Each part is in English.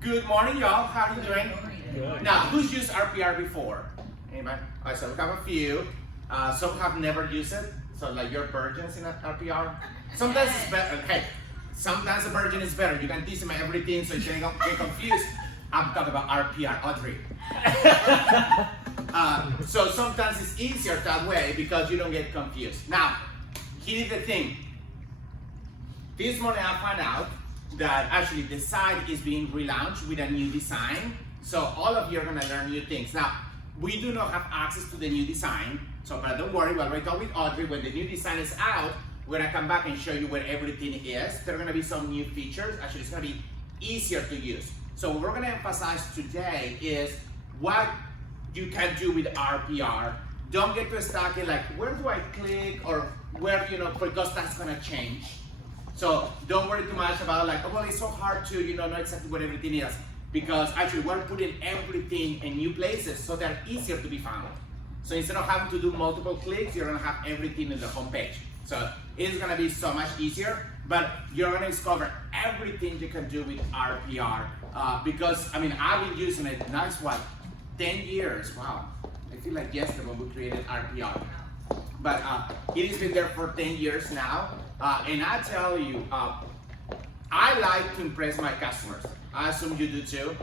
Good morning, y'all. How are you doing? Good. Now, who's used RPR before? Anybody? All right, so we have a few. Some have never used it. So, like, you're virgins in RPR. Sometimes it's better. Hey, sometimes a virgin is better. You can teach them everything so you don't get confused. I'm talking about RPR, Audrey. So sometimes it's easier that way because you don't get confused. Now, here's the thing. This morning I found out that actually the site is being relaunched with a new design. So all of you are gonna learn new things. Now, we do not have access to the new design, but don't worry, we'll already talk with Audrey. When the new design is out, we're gonna come back and show you where everything is. There are gonna be some new features. Actually, it's gonna be easier to use. So what we're gonna emphasize today is what you can do with RPR. Don't get too stuck in like, where do I click or where, because that's gonna change. So don't worry too much about like, oh, well, it's so hard to know exactly what everything is, because actually we're putting everything in new places so they're easier to be found. So instead of having to do multiple clicks, you're gonna have everything in the home page. So it's gonna be so much easier, but you're gonna discover everything you can do with RPR. Because, I've been using it, now it's what, 10 years, wow. I feel like yesterday when we created RPR. But it has been there for 10 years now. And I tell you, I like to impress my customers. I assume you do too.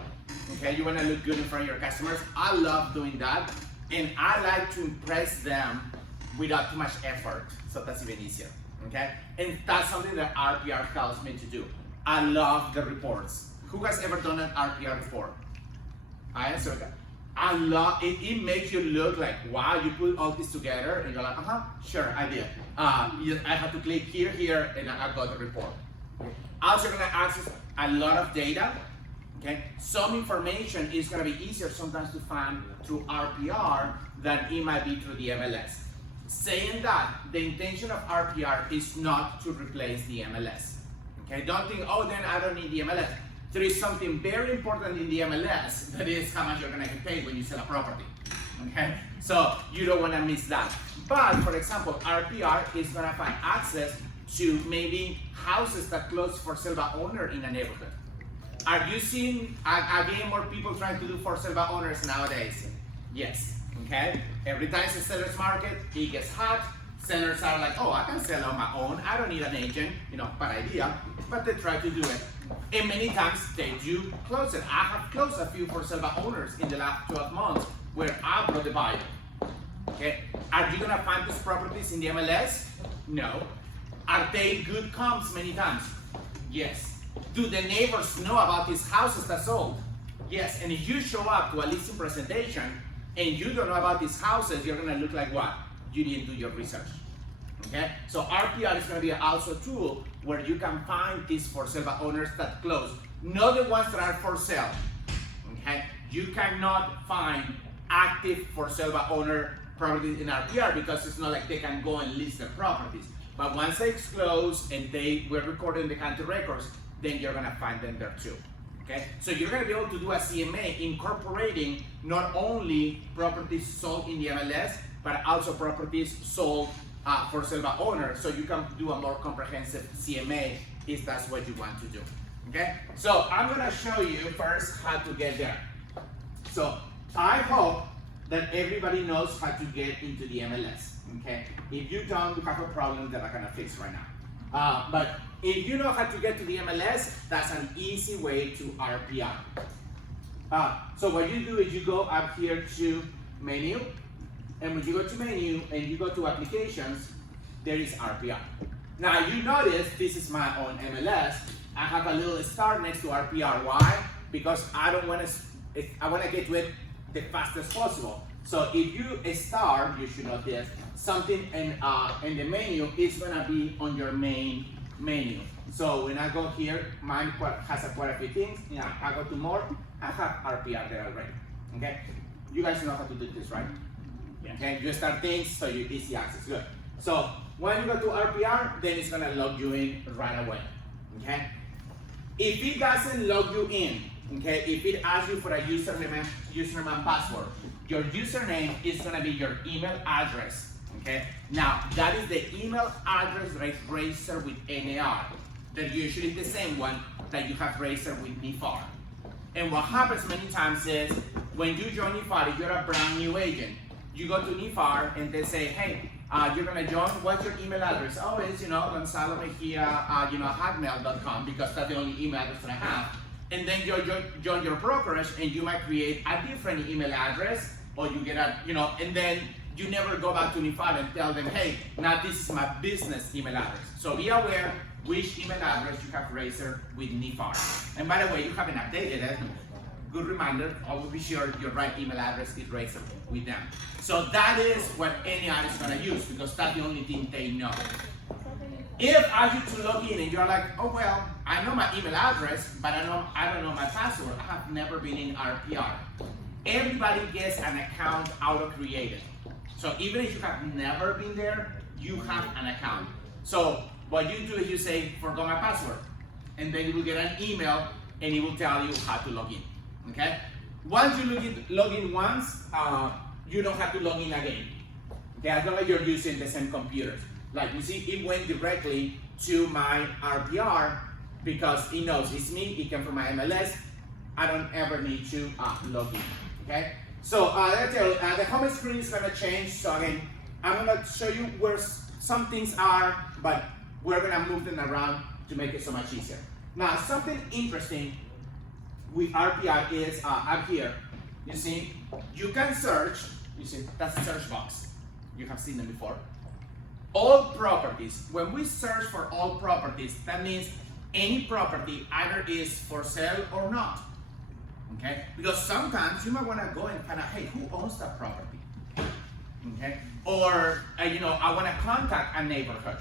Okay, you wanna look good in front of your customers. I love doing that. And I like to impress them without too much effort. So that's even easier, okay? And that's something that RPR helps me to do. I love the reports. Who has ever done an RPR before? I answer that. I love it. It makes you look like, wow, you put all this together and you're like, sure, I did. I have to click here, and I got the report. Also, you're gonna access a lot of data. Okay, some information is gonna be easier sometimes to find through RPR than it might be through the MLS. Saying that, the intention of RPR is not to replace the MLS. Okay, don't think, oh, then I don't need the MLS. There is something very important in the MLS, that is how much you're gonna get paid when you sell a property. Okay, so you don't wanna miss that. But for example, RPR is gonna find access to maybe houses that close for sale by owner in a neighborhood. Are you seeing again more people trying to do for sale by owners nowadays? Yes. Okay. Every time it's a seller's market, it gets hot. Sellers are like, oh, I can sell on my own. I don't need an agent. Bad idea. But they try to do it. And many times they do close it. I have closed a few for sale by owners in the last 12 months where I brought the buyer. Okay. Are you gonna find these properties in the MLS? No. Are they good comps many times? Yes. Do the neighbors know about these houses that sold? Yes. And if you show up to a listing presentation and you don't know about these houses, you're gonna look like what? You didn't do your research. Okay? So RPR is gonna be also a tool where you can find these for sale by owners that close, not the ones that are for sale. Okay? You cannot find active for sale by owner properties in RPR because it's not like they can go and list their properties. But once they close and they were recorded in the county records, then you're gonna find them there too. Okay? So you're gonna be able to do a CMA incorporating not only properties sold in the MLS, but also properties sold for sale by owner. So you can do a more comprehensive CMA if that's what you want to do. Okay? So I'm gonna show you first how to get there. So I hope that everybody knows how to get into the MLS. Okay? If you don't, you have a problem that I'm gonna fix right now. But if you know how to get to the MLS, that's an easy way to RPR. So what you do is you go up here to menu, and when you go to menu and you go to applications, there is RPR. Now you notice this is my own MLS. I have a little star next to RPR. Why? Because I want to get to it the fastest possible. So if you star, you should know this, something in the menu is gonna be on your main menu. So when I go here, mine has quite a few things. I go to more, I have RPR there already. Okay, you guys know how to do this, right? Yeah. Okay, you start things so you easy access. Good. So when you go to RPR, then it's gonna log you in right away. Okay. If it doesn't log you in, okay, if it asks you for a username and password, your username is gonna be your email address. Okay. Now that is the email address that is registered with NAR. They're usually the same one that you have registered with NIFAR. And what happens many times is when you join NIFAR, if you're a brand new agent, you go to NIFAR and they say, hey, you're gonna join, what's your email address? Oh, it's, Gonzalo Mejia, hotmail.com, because that's the only email address that I have. And then you join your brokerage and you might create a different email address, or you get a, and then you never go back to NIFAR and tell them, hey, now this is my business email address. So be aware which email address you have registered with NIFAR. And by the way, you haven't updated it. Good reminder, always be sure your right email address is registered with them. So that is what any ad is gonna use, because that's the only thing they know. If I ask you to log in and you're like, oh well, I know my email address, but I don't know my password. I have never been in RPR. Everybody gets an account auto-created. So even if you have never been there, you have an account. So what you do is you say, forgot my password. And then you will get an email and it will tell you how to log in, okay? Once you log in once, you don't have to log in again. Okay, as long as you're using the same computers. Like you see, it went directly to my RPR because it knows it's me, it came from my MLS. I don't ever need to log in, okay? So let's tell you, the home screen is gonna change. So again, I'm gonna show you where some things are, but we're gonna move them around to make it so much easier. Now, something interesting with RPR is up here. You see, you can search. You see, that's the search box. You have seen them before. All properties. When we search for all properties, that means any property either is for sale or not. Okay? Because sometimes you might want to go and find out, hey, who owns that property? Okay? Or, I want to contact a neighborhood.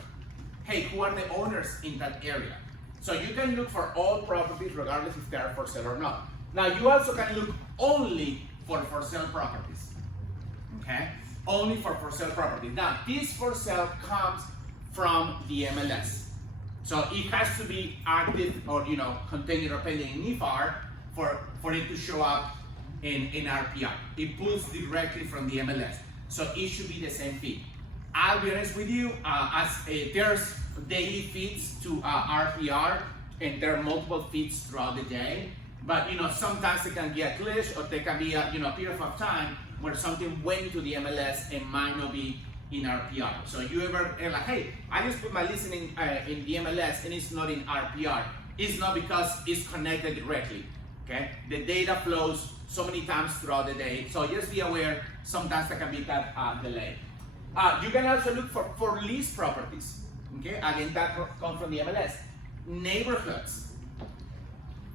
Hey, who are the owners in that area? So you can look for all properties regardless if they are for sale or not. Now, you also can look only for sale properties. Okay? Only for sale properties. Now, this for sale comes from the MLS. So it has to be active or, continued or pending in NIFAR for it to show up in RPR. It pulls directly from the MLS. So it should be the same feed. I'll be honest with you, there's daily feeds to RPR, and there are multiple feeds throughout the day. But sometimes it can be a glitch, or there can be a period of time where something went to the MLS and might not be in RPR. So you ever like, hey, I just put my listening in the MLS and it's not in RPR. It's not because it's connected directly. Okay, the data flows so many times throughout the day. So just be aware, sometimes there can be that delay. You can also look for lease properties. Okay, again, that comes from the MLS. Neighborhoods.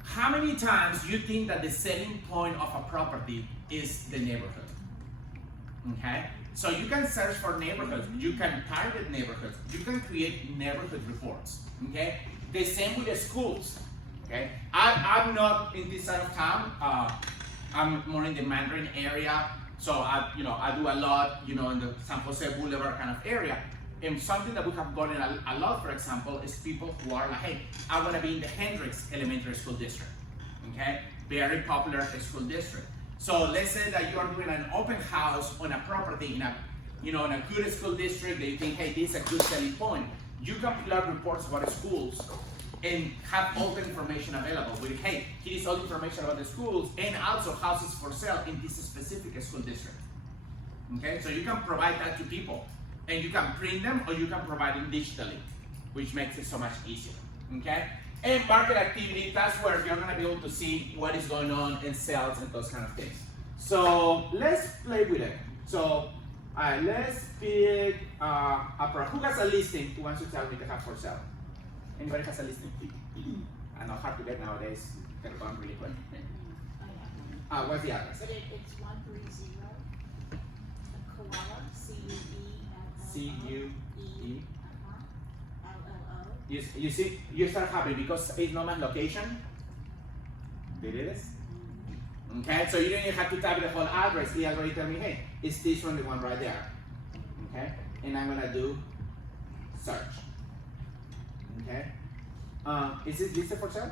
How many times you think that the selling point of a property is the neighborhood? Okay, so you can search for neighborhoods. You can target neighborhoods. You can create neighborhood reports. Okay, the same with the schools. Okay, I'm not in this side of town. I'm more in the Mandarin area. So I do a lot, in the San Jose Boulevard kind of area. And something that we have gotten a lot, for example, is people who are like, hey, I want to be in the Hendricks Elementary School District. Okay, very popular school district. So let's say that you are doing an open house on a property in a good school district that you think, hey, this is a good selling point. You can pull out reports about the schools and have all the information available with, hey, here is all the information about the schools and also houses for sale in this specific school district. Okay, so you can provide that to people and you can print them or you can provide them digitally, which makes it so much easier. Okay, and market activity, that's where you're gonna be able to see what is going on in sales and those kind of things. So let's play with it. So let's pick who has a listing who wants to tell me to have for sale? Anybody has a listing? I know, hard to get nowadays. They're gone really quick. What's the address? But it's 130 Koala, C-U-E-L-L-O. You see, you start happy because it's not my location. There it is. Okay, so you don't even have to type the whole address. He already tell me, hey, it's this one, the one right there. Okay, and I'm gonna do search. Okay. Is it listed for sale?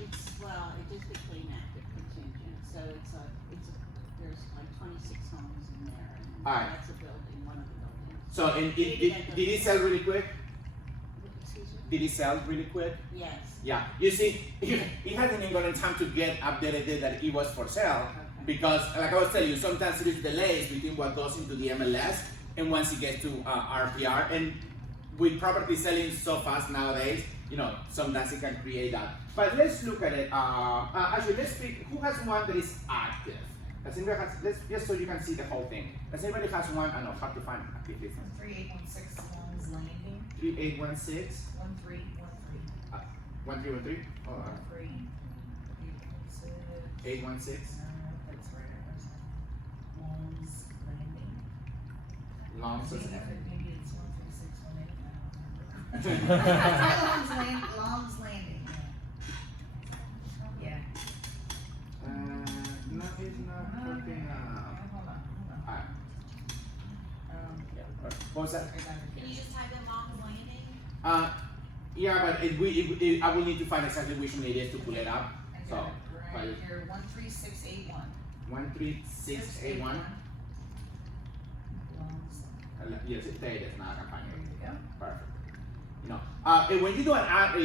It just became active contingent, so there's like 26 homes in there, and all right. That's a building, one of the buildings. So did it sell really quick? Excuse me? Did it sell really quick? Yes. Yeah, you see, it hasn't even gotten time to get updated that it was for sale, because like I was telling you, sometimes there is delays between what goes into the MLS and once it gets to RPR. And with property selling so fast nowadays, you know, sometimes it can create that. But let's look at it. Actually, let's pick who has one that is active. Does anybody has, just so you can see the whole thing. Does anybody has one? I know how to find active business. 3816 Long's Landing. 3816. 1313. 1313. Oh, 816. That's right. Long's Landing. Long says Maybe it's 13618. I don't remember. Long's Landing. Yeah. No, it's not working. Hold on. Alright. Yeah. What was that? Can you just type in Long's Landing? Yeah, but I will need to find exactly which one it is to pull it up. So, Right here, 13681. 13681. Long's Yes, it's not a campaign. There you go. Perfect. You know, and when you do an ad, a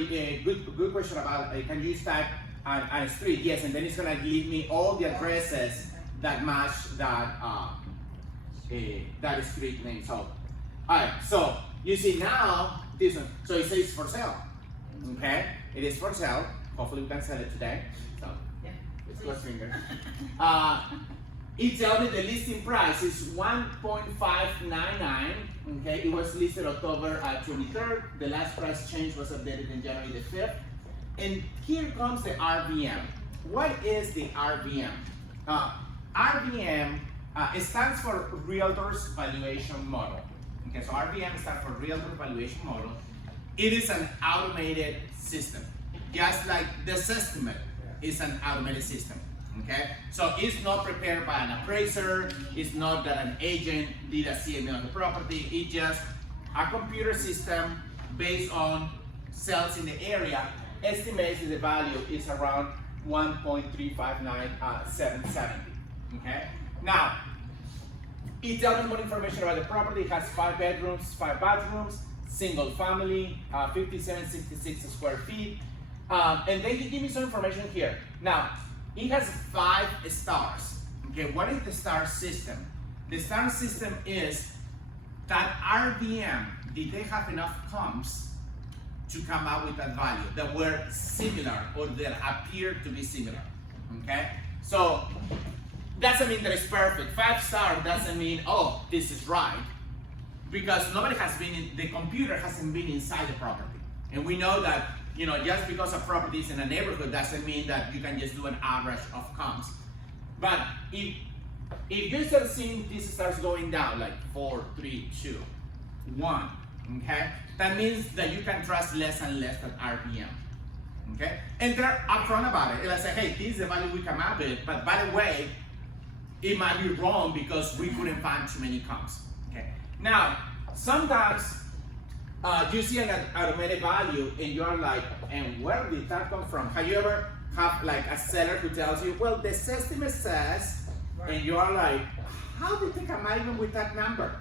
good question about can you type a street? Yes, and then it's gonna give me all the addresses that match that that street name. So, all right. So you see now this one. So it says for sale. Okay, it is for sale. Hopefully we can sell it today. So Yeah. let's cross fingers. It tells me the listing price is 1.599. Okay, it was listed October 23rd. The last price change was updated in January the 5th. And here comes the RVM. What is the RVM? RVM it stands for Realtors Valuation Model. Okay, so RVM stands for Realtor Valuation Model. It is an automated system, just like the estimate is an automated system. Okay, so it's not prepared by an appraiser. It's not that an agent did a CMA on the property. It's just a computer system based on sales in the area. Estimates that the value is around 1.359770. Okay, now it tells me more information about the property. It has 5 bedrooms, 5 bathrooms, single family, 5766 square feet, and then he gives me some information here. Now, it has 5 stars. Okay, what is the star system? The star system is that RVM, did they have enough comps to come up with that value that were similar or that appear to be similar? Okay, so doesn't mean that it's perfect. 5-star doesn't mean, oh, this is right, because nobody has been in, the computer hasn't been inside the property. And we know that, you know, just because a property is in a neighborhood doesn't mean that you can just do an average of comps. But if you start seeing these stars going down, like 4, 3, 2, 1, okay, that means that you can trust less and less that RPM. Okay, and they're upfront about it. They'll say, hey, this is the value we come up with, but by the way, it might be wrong because we couldn't find too many comps. Okay, now sometimes you see an automated value and you're like, and where did that come from? Have you ever have like a seller who tells you, well, this estimate says, and you're like, how did they come out even with that number?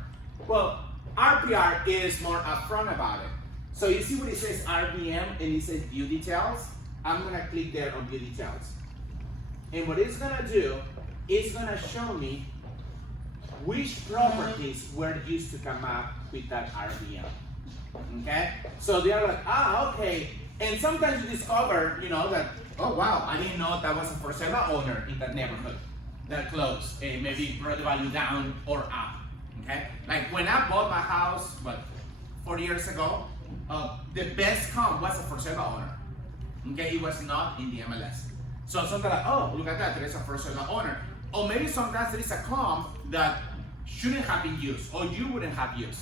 Well, RPR is more upfront about it. So you see what it says RVM and it says view details? I'm gonna click there on view details. And what it's gonna do, it's gonna show me which properties were used to come up with that RVM. Okay? So they're like, okay. And sometimes you discover, you know, that, oh wow, I didn't know that was a for sale owner in that neighborhood that closed and maybe brought the value down or up. Okay? Like when I bought my house, 4 years ago, the best comp was a for sale owner. Okay, it was not in the MLS. So sometimes like, oh, look at that, there is a for sale owner. Or maybe sometimes there is a comp that shouldn't have been used or you wouldn't have used.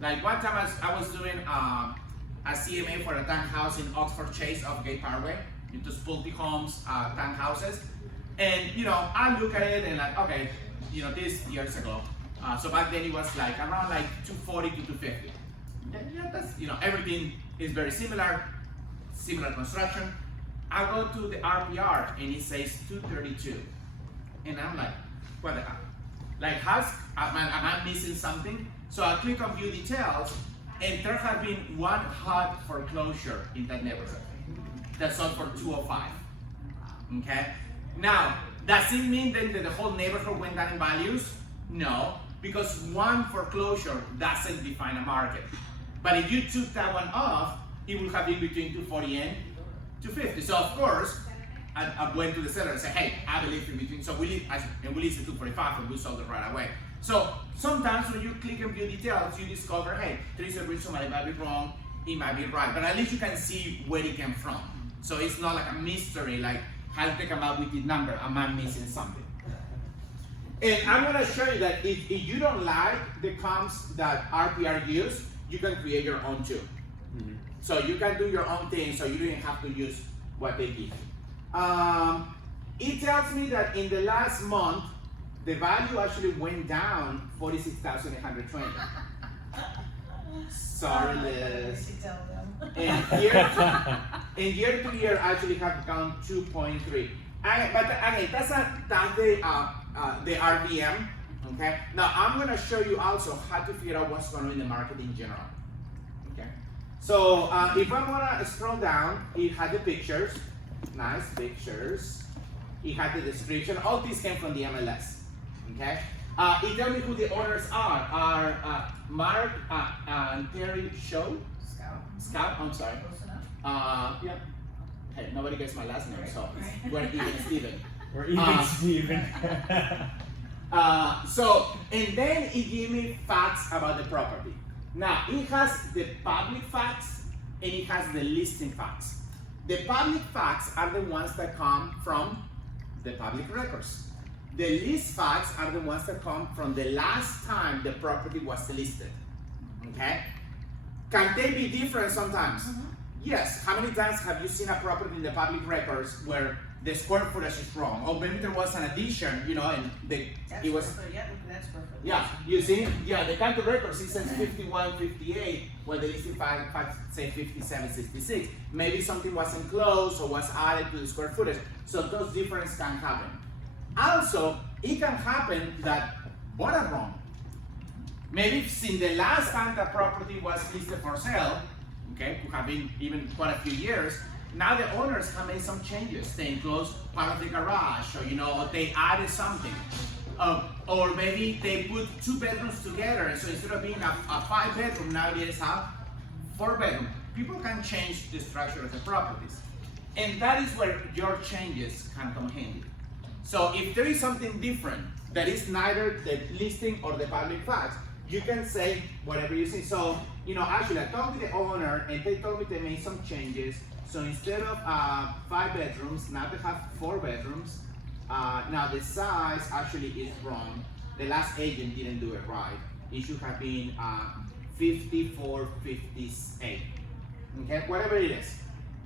Like one time I was doing a CMA for a townhouse in Oxford Chase off Gay Parkway, into Spulte Homes townhouses. And you know, I look at it and like, okay, you know, this years ago. So back then it was like around like 240 to 250. Yeah, that's, you know, everything is very similar construction. I go to the RPR and it says 232. And I'm like, what the hell? Like, am I missing something? So I click on view details and there have been one hot foreclosure in that neighborhood that sold for 205. Okay? Now, does it mean then that the whole neighborhood went down in values? No, because one foreclosure doesn't define a market. But if you took that one off, it would have been between 240 and 250. So of course, I went to the seller and said, hey, I believe in between. So we listed 245 and we sold it right away. So sometimes when you click and view details, you discover, hey, there is a reason why it might be wrong, it might be right. But at least you can see where it came from. So it's not like a mystery, like how did they come up with this number? Am I missing something? And I'm gonna show you that if you don't like the comps that RPR use, you can create your own too. Mm-hmm. So you can do your own thing, so you don't have to use what they give. It tells me that in the last month, the value actually went down 46,820. Sorry, Liz. And year to year actually have gone 2.3. But again, that's the RVM. Okay. Now I'm gonna show you also how to figure out what's going on in the market in general. Okay. So if I'm gonna scroll down, it had the pictures, nice pictures. It had the description. All these came from the MLS. Okay. It tells me who the owners are Mark and Terry Show. Scout. I'm sorry. Yeah. Hey, nobody gets my last name, so we're even Steven. We're even Steven. And then it gives me facts about the property. Now, it has the public facts and it has the listing facts. The public facts are the ones that come from the public records. The list facts are the ones that come from the last time the property was listed. Okay? Can they be different sometimes? Mm-hmm. Yes. How many times have you seen a property in the public records where the square footage is wrong? Or maybe there was an addition, you know, and it was. Yeah, that's perfect. Yeah, you see? Yeah, the county records, it says 51, 58, while the listing facts say 57, 66. Maybe something wasn't closed or was added to the square footage. So those differences can happen. Also, it can happen that both are wrong. Maybe since the last time the property was listed for sale, okay, could have been even quite a few years, now the owners have made some changes. They enclosed part of the garage, or or they added something. Or maybe they put 2 bedrooms together, so instead of being a 5-bedroom, now they have 4-bedroom. People can change the structure of the properties. And that is where your changes can come handy. So if there is something different that is neither the listing or the public facts, you can say whatever you see. So, actually I talked to the owner and they told me they made some changes. So instead of 5 bedrooms, now they have 4 bedrooms. Now the size actually is wrong. The last agent didn't do it right. It should have been 54, 58. Okay, whatever it is.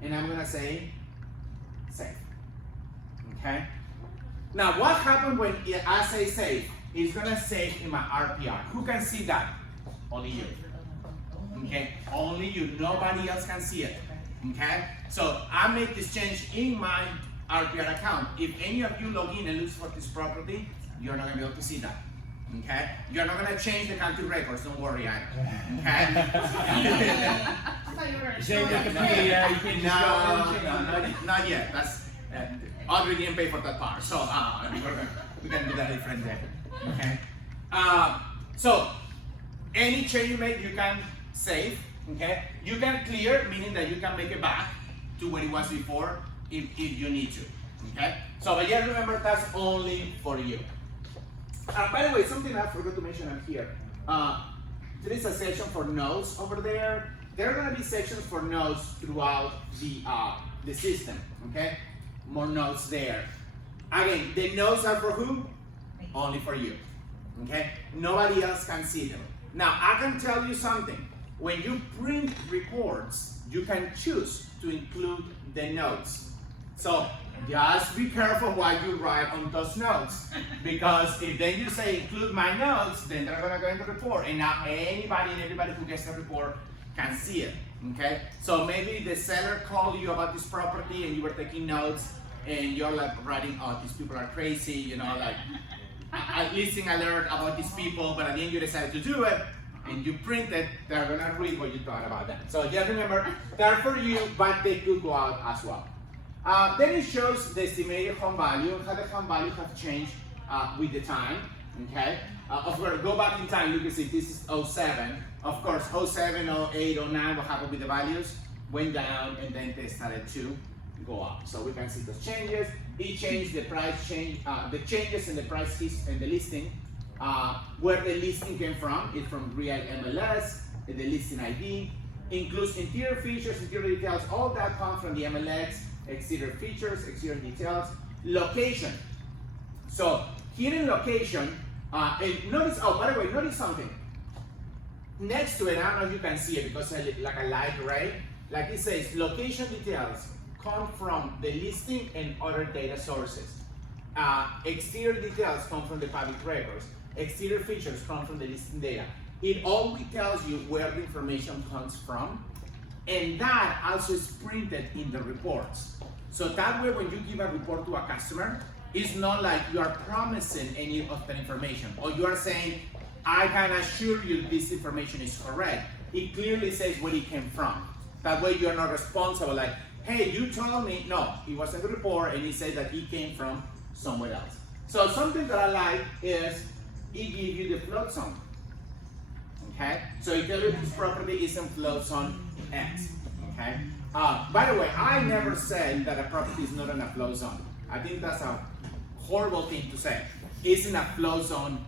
And I'm gonna say save. Okay? Now what happened when I say save? It's gonna save in my RPR. Who can see that? Only you. Okay? Only you. Nobody else can see it. Okay? So I made this change in my RPR account. If any of you log in and look for this property, you're not gonna be able to see that. Okay? You're not gonna change the county records, don't worry, okay? I thought you were gonna show Change the it. computer, yeah, you can't just go No, not yet. That's Audrey didn't pay for that part, so we can do that different day. Okay. So any change you make, you can save. Okay. You can clear, meaning that you can make it back to what it was before if you need to. Okay. So, but yeah, remember that's only for you. By the way, something I forgot to mention up here. There is a section for notes over there. There are going to be sections for notes throughout the system. Okay. More notes there. Again, the notes are for who? Only for you. Okay? Nobody else can see them. Now, I can tell you something. When you print reports, you can choose to include the notes. So, just be careful what you write on those notes. Because if then you say include my notes, then they're gonna go in the report. And now anybody and everybody who gets the report can see it. Okay? So maybe the seller called you about this property and you were taking notes and you're like writing, oh, these people are crazy, like a listing alert about these people, but at the end you decided to do it. and you print it, they're gonna read what you thought about them. So just remember, they're for you, but they could go out as well. Then it shows the estimated home value, how the home value have changed with the time, okay? Of course, go back in time, you can see this is 07. Of course, 07, 08, 09, what happened with the values? Went down, and then they started to go up. So we can see those changes. It changed the price change, the changes in the price and the listing, where the listing came from. It's from real MLS, the listing ID, includes interior features, interior details, all that comes from the MLS, exterior features, exterior details, location. So here in location, and notice, oh, by the way, notice something. Next to it, I don't know if you can see it because it's like a light gray, like it says, location details come from the listing and other data sources. Exterior details come from the public records. Exterior features come from the listing data. It always tells you where the information comes from, and that also is printed in the reports. So that way, when you give a report to a customer, it's not like you are promising any of that information, or you are saying, I can assure you this information is correct. It clearly says where it came from. That way you're not responsible, like, hey, you told me, no, it was in the report and it said that it came from somewhere else. So something that I like is it gives you the flood zone, okay? So it tells you this property is in flood zone X, okay? By the way, I never said that a property is not in a flood zone. I think that's a horrible thing to say. It's in a flood zone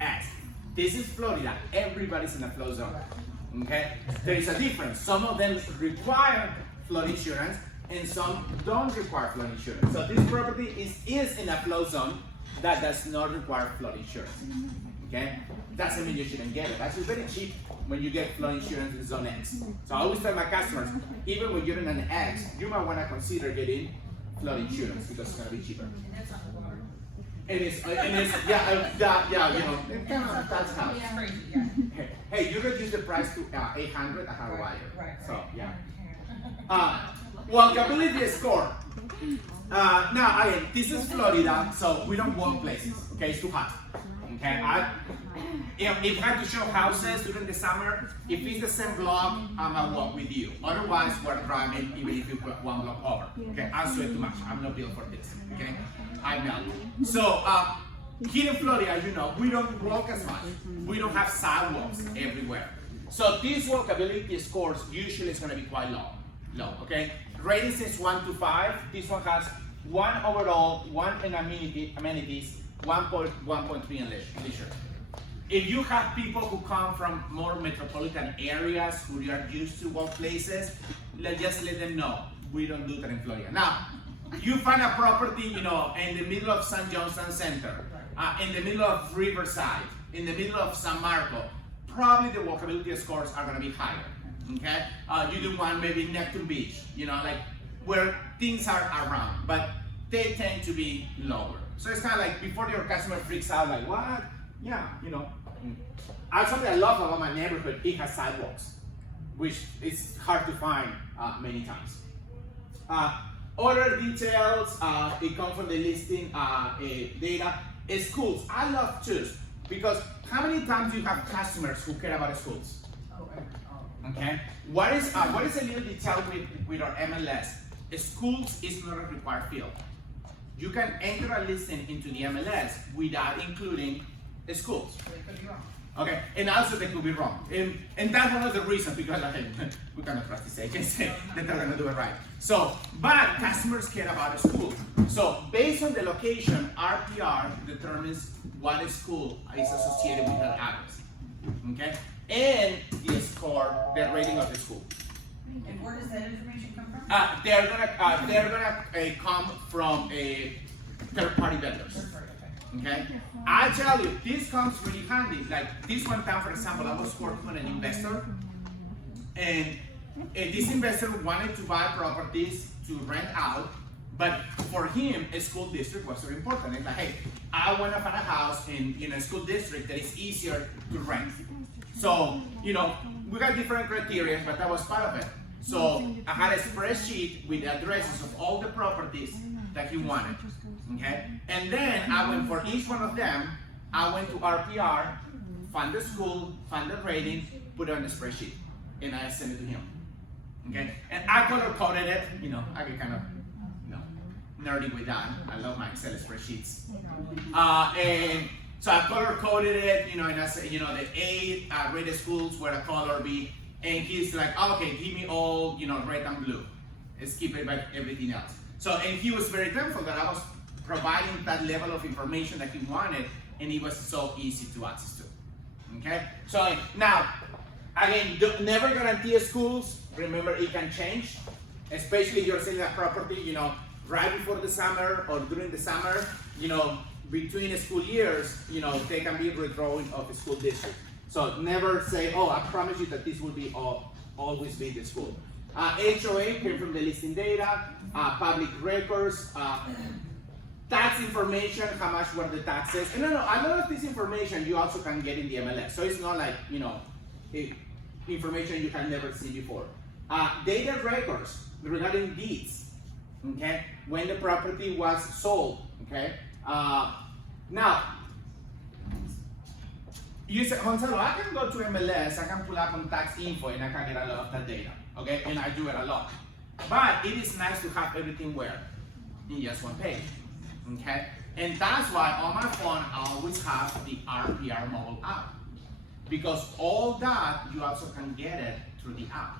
X. This is Florida, everybody's in a flood zone, okay? There is a difference. Some of them require flood insurance and some don't require flood insurance. So this property is in a flood zone that does not require flood insurance, okay? Doesn't mean you shouldn't get it. Actually, very cheap when you get flood insurance in zone X. So I always tell my customers, even when you're in an X, you might want to consider getting flood insurance because it's going to be cheaper. And that's not the water. It is, you know, it kind of, that's how. It's crazy, yeah. Hey, you reduce the price to 800, I have a wire. Right. So, yeah. Walkability score. Now, again, this is Florida, so we don't walk places, okay? It's too hot, okay? If I have to show houses during the summer, if it's the same block, I'm gonna walk with you. Otherwise, we're driving even if you put one block over, okay? I sweat too much, I'm not built for this, okay? I melt. So, here in Florida, you know, we don't walk as much. We don't have sidewalks everywhere. So these walkability scores usually is gonna be quite low, okay? Ratings is 1 to 5. This one has 1 overall, 1 in amenities, 1.3 in leisure. If you have people who come from more metropolitan areas who are used to walk places, just let them know. We don't do that in Florida. Now, you find a property, you know, in the middle of St. Johnston Center, in the middle of Riverside, in the middle of San Marco, probably the walkability scores are gonna be higher, okay? You do one maybe Neptune Beach, you know, like where things are around, but they tend to be lower. So it's kind of like before your customer freaks out, like, what? Yeah, you know. Something I love about my neighborhood, it has sidewalks, which is hard to find many times. Other details, it comes from the listing data. Schools, I love schools because how many times do you have customers who care about schools? Okay. What is a little detail with our MLS? Schools is not a required field. You can enter a listing into the MLS without including schools. Okay, and also they could be wrong. And that's one of the reasons, because like, we cannot trust this agency that they're gonna do it right. So, but customers care about a school. So based on the location, RPR determines what school is associated with that address. Okay? And the score, the rating of the school. And where does that information come from? They're gonna come from a third-party vendors. Okay? I tell you, this comes really handy. Like this one time, for example, I was working with an investor, and this investor wanted to buy properties to rent out, but for him, a school district was very important. It's like, hey, I want to find a house in a school district that is easier to rent. So, you know, we got different criteria, but that was part of it. So I had a spreadsheet with the addresses of all the properties that he wanted. Okay? And then I went for each one of them, I went to RPR, find the school, find the rating, put it on the spreadsheet, and I send it to him. Okay, and I color coded it. You know, I get kind of, you know, nerdy with that. I love my Excel spreadsheets. And so I color coded it. You know, and I said, you know, the A rated schools were a color B, and he's like, oh, okay, give me all, you know, red and blue. Skip it by everything else. So, and he was very thankful that I was providing that level of information that he wanted, and it was so easy to access to. Okay, so now, again, never guarantee schools. Remember, it can change, especially if you're selling a property, you know, right before the summer or during the summer, you know, between school years, you know, they can be withdrawing of the school district. So never say, oh, I promise you that this will be always be the school. HOA came from the listing data, public records, tax information, how much were the taxes. And no, a lot of this information you also can get in the MLS. So it's not like, you know, information you have never seen before. Data records regarding deeds, okay? When the property was sold, okay? Now, you say, Gonzalo, I can go to MLS, I can pull up on tax info and I can get a lot of that data, okay? And I do it a lot. But it is nice to have everything where? In just one page, okay? And that's why on my phone, I always have the RPR mobile app. Because all that, you also can get it through the app.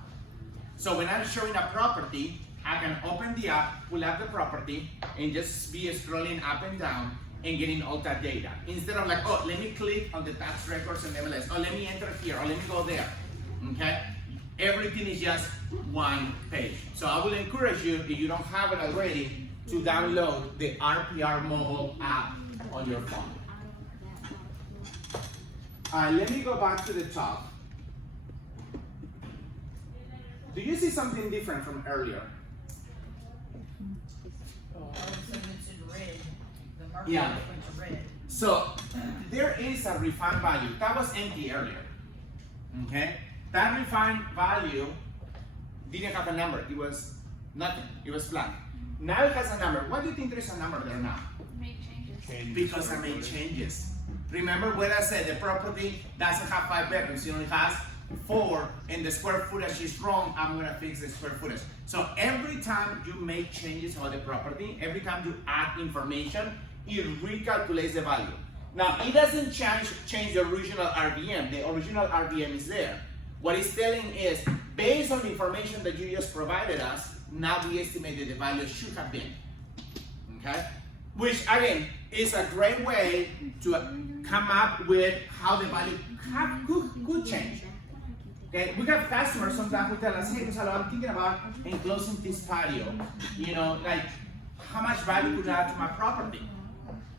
So when I'm showing a property, I can open the app, pull up the property, and just be scrolling up and down and getting all that data. Instead of like, oh, let me click on the tax records and MLS, oh, let me enter here, or let me go there, okay? Everything is just one page. So I will encourage you, if you don't have it already, to download the RPR mobile app on your phone. Let me go back to the top. Do you see something different from earlier? All of a sudden it's in red. The market Yeah. went to red. So there is a refined value. That was empty earlier. Okay? That refined value didn't have a number. It was nothing. It was flat. Now it has a number. Why do you think there is a number there now? Make changes. Because I made changes. Remember when I said the property doesn't have 5 bedrooms, it only has 4, and the square footage is wrong, I'm gonna fix the square footage. So every time you make changes on the property, every time you add information, it recalculates the value. Now, it doesn't change the original RVM. The original RVM is there. What it's telling is, based on the information that you just provided us, now we estimate that the value should have been, okay? Which, again, is a great way to come up with how the value could change. Okay, we have customers sometimes who tell us, hey, Gonzalo, I'm thinking about enclosing this patio. You know, like, how much value could I add to my property?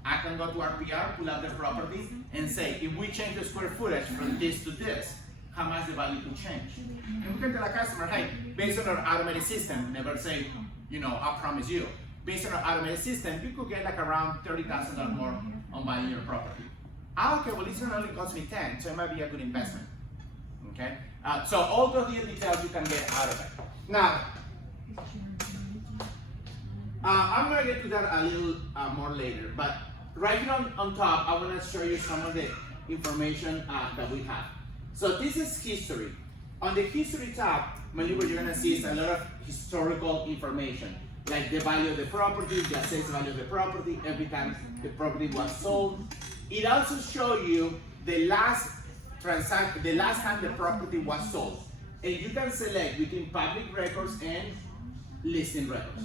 I can go to RPR, pull out the property, and say, if we change the square footage from this to this, how much the value could change? And we can tell a customer, hey, based on our automated system, never say, you know, I promise you. Based on our automated system, you could get like around $30,000 more on buying your property. Okay, well, it's gonna only cost me 10, so it might be a good investment. Okay, so all those little details you can get out of it. Now, I'm gonna get to that a little more later, but right here on top, I wanna show you some of the information that we have. So this is history. On the history tab, mainly what you're gonna see is a lot of historical information, like the value of the property, the assessed value of the property, every time the property was sold. It also shows you the last time the property was sold. And you can select between public records and listing records.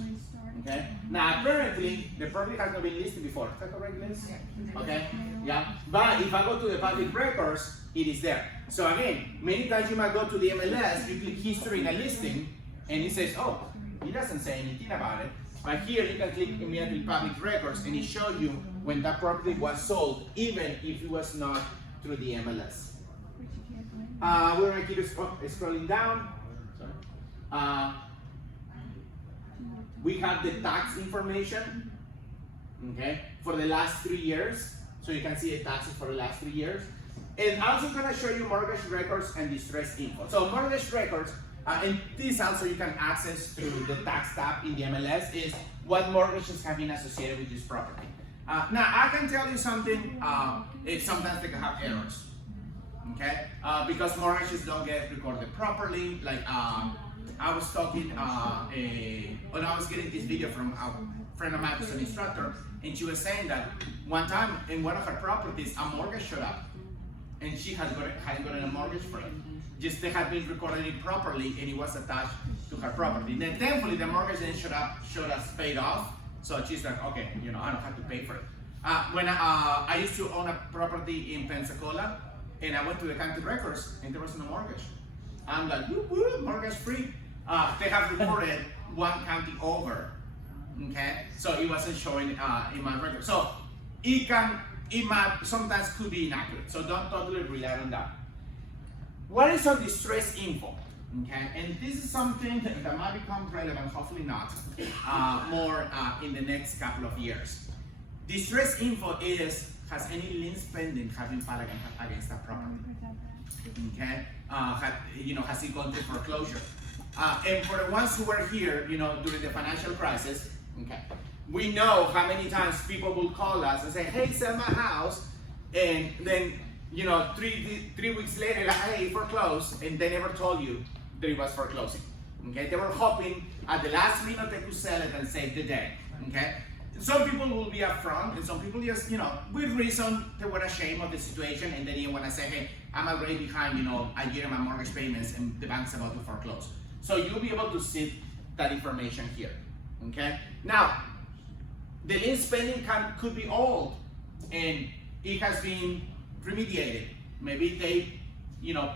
Okay? Now apparently the property has not been listed before. Is that correct, Liz? Okay? Yeah. But if I go to the public records, it is there. So again, many times you might go to the MLS, you click history in a listing, and it says, oh, it doesn't say anything about it. But here you can click immediately public records and it shows you when that property was sold, even if it was not through the MLS. We're gonna keep scrolling down. We have the tax information, okay, for the last 3 years. So you can see the taxes for the last 3 years. And also gonna show you mortgage records and distress info. So mortgage records, and this also you can access through the tax tab in the MLS, is what mortgages have been associated with this property. Now I can tell you something, sometimes they can have errors. okay? Because mortgages don't get recorded properly. Like I was talking, when I was getting this video from a friend of mine who's an instructor, and she was saying that one time in one of her properties, a mortgage showed up, and she hadn't gotten a mortgage for it. Just they had been recorded improperly, and it was attached to her property. Then thankfully the mortgage then showed us paid off, so she's like, okay, you know, I don't have to pay for it. When I used to own a property in Pensacola, and I went to the county records, and there was no mortgage. I'm like, whoop, whoop, mortgage free. They have reported one county over, okay? So it wasn't showing in my record. So it might sometimes could be inaccurate. So don't totally rely on that. What is on distress info? Okay, and this is something that might become relevant, hopefully not, more in the next couple of years. Distress info is, has any lien spending have been filed against that property? Okay, has it gone through foreclosure? And for the ones who were here, during the financial crisis, okay, we know how many times people will call us and say, hey, sell my house, and then, 3 weeks later, like, hey, foreclose, and they never told you that it was foreclosing, okay? They were hoping at the last minute they could sell it and save the day, okay? Some people will be upfront, and some people just, with reason, they were ashamed of the situation, and then you want to say, hey, I'm already behind, a year in my mortgage payments, and the bank's about to foreclose. So you'll be able to see that information here, okay? Now, the lien spending could be old, and it has been remediated. Maybe they,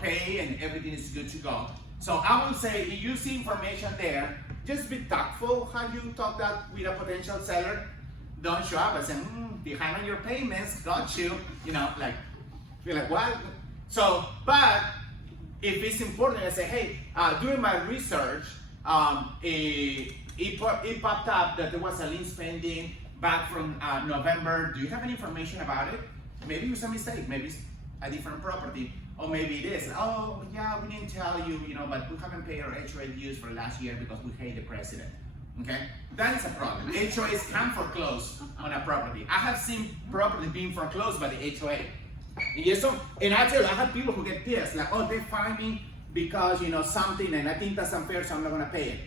pay and everything is good to go. So I would say if you see information there, just be tactful how you talk that with a potential seller. Don't show up and say, behind on your payments, got you. Feel like, what? So, but if it's important, I say, hey, during my research, it popped up that there was a lien spending back from November. Do you have any information about it? Maybe it was a mistake, maybe it's a different property, or maybe it is. Oh, yeah, we didn't tell you, but we haven't paid our HOA dues for last year because we hate the president, okay? That is a problem. HOAs can foreclose on a property. I have seen property being foreclosed by the HOA. And I tell you, I have people who get pissed, like, oh, they fined me because, something, and I think that's unfair, so I'm not gonna pay it.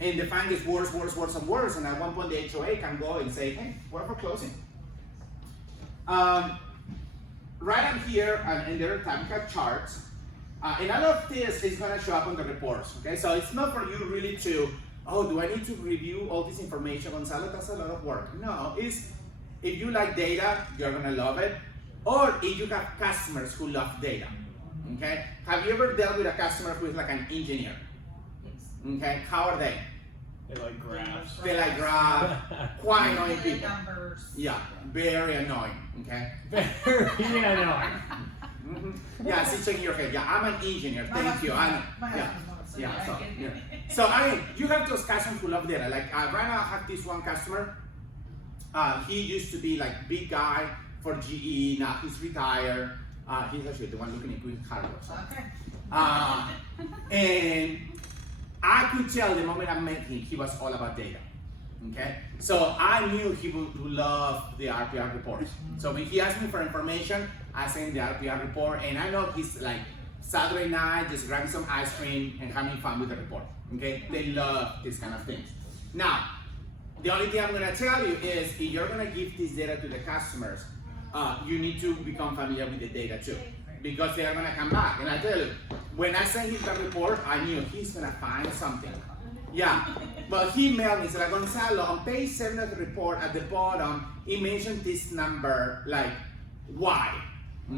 And the fine gets worse, and worse, and at one point the HOA can go and say, hey, we're foreclosing. Right up here, and there are typical charts, and all of this is going to show up on the reports, okay? So it's not for you really to, oh, do I need to review all this information, Gonzalo? That's a lot of work. No, it's, if you like data, you're going to love it, or if you have customers who love data, okay? Have you ever dealt with a customer who is like an engineer? Okay, how are they? They like graphs. They like graphs, quite annoying people. Numbers. Yeah, very annoying, okay? Very annoying. Yeah, see, shaking your head. Yeah, I'm an engineer, thank you. So I mean, you have those customers who love data. Like right now I have this one customer. He used to be like big guy for GE, now he's retired. He's actually the one looking into his hardware. So. Okay. And I could tell the moment I met him, he was all about data, okay? So I knew he would love the RPR reports. So when he asked me for information, I sent the RPR report, and I know he's like Saturday night, just grabbing some ice cream and having fun with the report, okay? They love this kind of things. Now, the only thing I'm gonna tell you is if you're gonna give this data to the customers, you need to become familiar with the data too, because they are gonna come back. And I tell you, when I sent him the report, I knew he's gonna find something. Yeah, but he mailed me, he said, like, Gonzalo, on page 7 of the report at the bottom, he mentioned this number, like, why?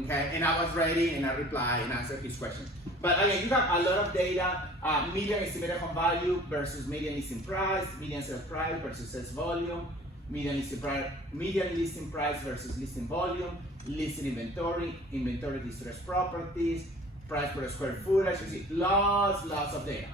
Okay, and I was ready, and I replied and answered his question. But again, you have a lot of data, median estimated home value versus median listing price, median sales price versus sales volume, median listing price versus listing volume, listing inventory, inventory distressed properties, price per square footage. You see, lots of data,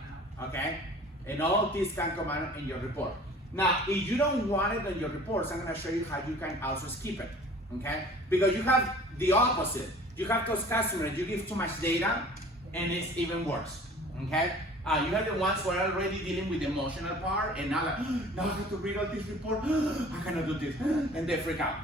okay? And all of this can come out in your report. Now, if you don't want it in your reports, I'm gonna show you how you can also skip it, okay? Because you have the opposite. You have those customers, you give too much data, and it's even worse, okay? You have the ones who are already dealing with the emotional part, and now like, now I have to read all this report, I cannot do this, and they freak out,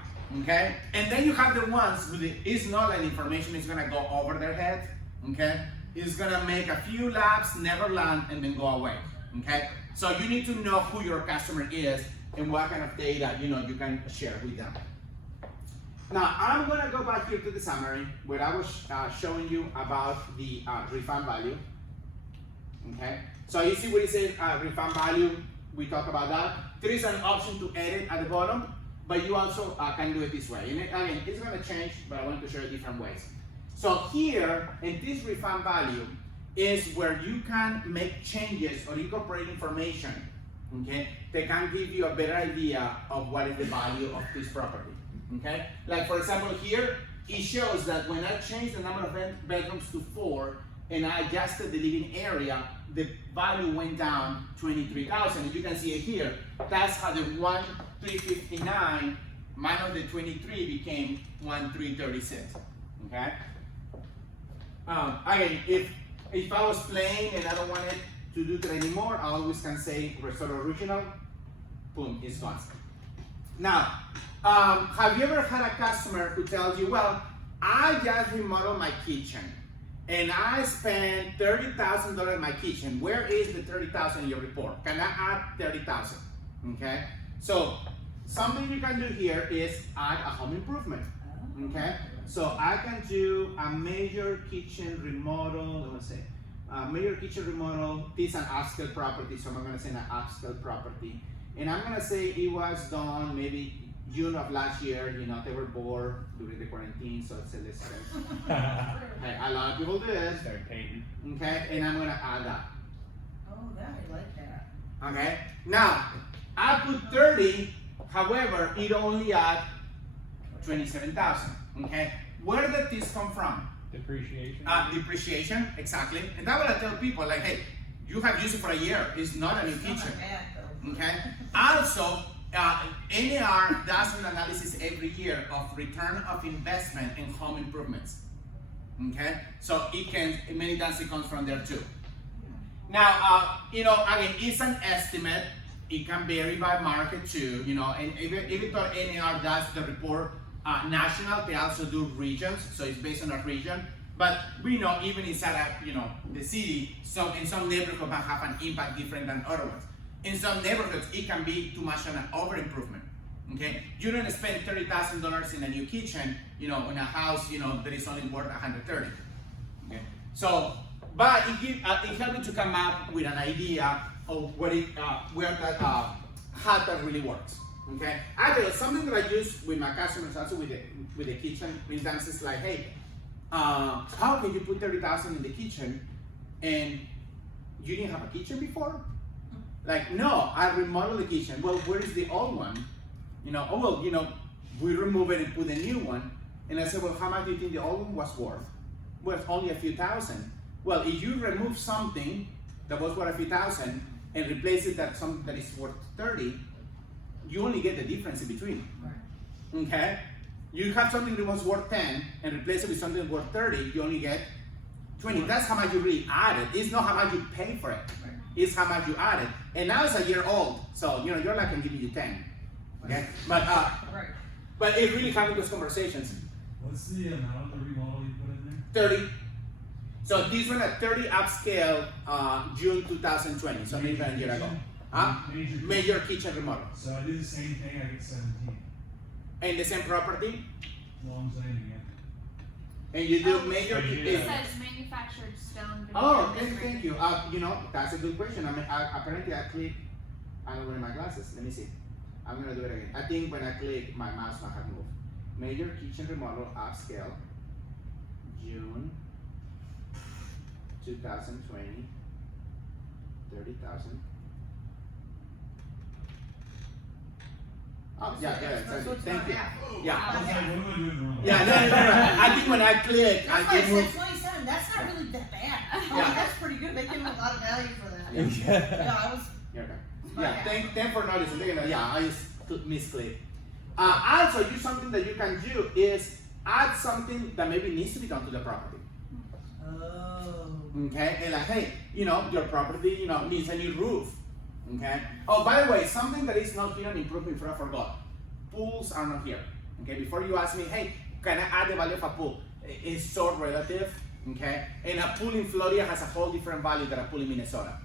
Okay? And then you have the ones who it's not that information is gonna go over their head, okay? It's gonna make a few laps, never land, and then go away, okay? So you need to know who your customer is and what kind of data you can share with them. Now I'm gonna go back here to the summary where I was showing you about the refund value, okay? So you see where it says refund value, we talked about that. There is an option to edit at the bottom, but you also can do it this way. And again, it's gonna change, but I want to show you different ways. So here, in this refund value, is where you can make changes or incorporate information, okay, that can give you a better idea of what is the value of this property, okay? Like for example here, it shows that when I changed the number of bedrooms to 4 and I adjusted the living area, the value went down 23,000. You can see it here. That's how the 1,359 minus the 23 became 1,336, okay? Again, if I was playing and I don't want it to do that anymore, I always can say restore original, boom, it's gone. Now, have you ever had a customer who tells you, well, I just remodeled my kitchen and I spent $30,000 in my kitchen. Where is the $30,000 in your report? Can I add $30,000? Okay, so something you can do here is add a home improvement. Okay, so I can do a major kitchen remodel. Let me say, major kitchen remodel. This is an upscale property, so I'm gonna say an upscale property, and I'm gonna say it was done maybe June of last year. They were bored during the quarantine, so it's a list. Hey, a lot of people do this. Start painting. Okay, and I'm gonna add that. Oh, that, I like that. Okay, now I put 30. However, it only add 27,000. Okay, where did this come from? Depreciation. Depreciation, exactly. And that's what I tell people, like, hey, you have used it for a year. It's not a new It's not kitchen. bad, though. Okay. Also, NAR does an analysis every year of return of investment in home improvements. Okay, so many times it comes from there too. Now, again, it's an estimate. It can vary by market too. And even though NAR does the report national, they also do regions, so it's based on a region. But we know even inside the city, in some neighborhoods might have an impact different than other ones. In some neighborhoods, it can be too much of an over improvement. Okay, you don't spend $30,000 in a new kitchen, in a house, that is only worth $130. Okay, so but it helps you to come up with an idea of where how that really works. Okay, actually, something that I use with my customers also with the kitchen, for instance, is like, hey, how can you put $30,000 in the kitchen and you didn't have a kitchen before? Like, no, I remodeled the kitchen. Well, where is the old one? We remove it and put a new one. And I said, well, how much do you think the old one was worth? Well, it's only a few thousand. Well, if you remove something that was worth a few thousand and replace it with something that is worth 30, you only get the difference in between. Right. Okay? You have something that was worth 10 and replace it with something worth 30, you only get 20. That's how much you really added. It's not how much you pay for it. Right. It's how much you added. And now it's a year old, so you're like, I'm giving you 10. Okay? But Right. but it really having those conversations. What's the amount of the remodel you put in there? 30. So this one at 30 upscale, June 2020, so maybe a year ago. Major kitchen remodel. So I did the same thing, I get 17. And the same property, Long Landing, yeah. and you do Oh, major. yeah. It says manufactured stone. Oh, veneer thank you. That's a good question. Apparently I click. I don't wear my glasses. Let me see. I'm gonna do it again. I think when I click, my mouse might have moved. Major kitchen remodel upscale, June 2020, 30,000. Oh, yeah, That's what's thank not you. half. Yeah. I was like, what am I doing wrong? Yeah, no. I think when I click, That's why I I it said moved. 27. That's not really that bad. Yeah. That's pretty good. They give them a lot of value for that. Yeah. Yeah, I was. Yeah, okay. Yeah, thank for noticing. Yeah, I just misclicked. Also, something that you can do is add something that maybe needs to be done to the property. Oh. Okay, and like, hey, your property, needs a new roof. Okay. Oh, by the way, something that is not here an improvement, I forgot. Pools are not here. Okay, before you ask me, hey, can I add the value of a pool? It's so relative, okay? And a pool in Florida has a whole different value than a pool in Minnesota,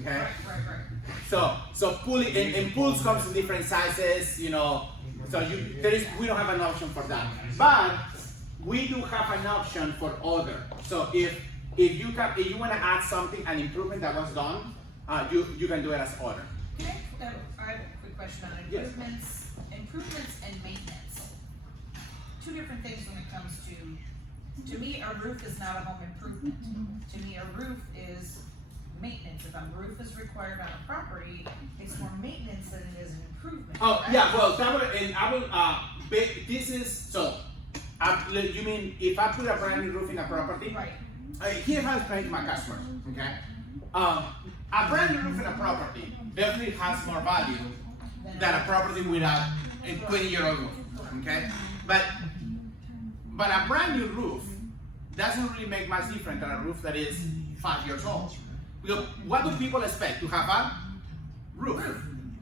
okay? Right. So pool and pools comes in different sizes, you know. So we don't have an option for that, but we do have an option for other. So if you want to add something, an improvement that was done, you can do it as order. I have a quick question on Yes. improvements and maintenance. Two different things when it comes to me, a roof is not a home improvement. To me, a roof is maintenance. If a roof is required on a property, it's more maintenance than it is an improvement. Oh, correct? yeah, well, this is, so, you mean if I put a brand new roof in a property? Right. Here's how I explain to my customers, okay? A brand new roof in a property definitely has more value than a property with a 20-year-old roof, okay? But a brand new roof doesn't really make much difference than a roof that is 5 years old. Because what do people expect? To have a roof,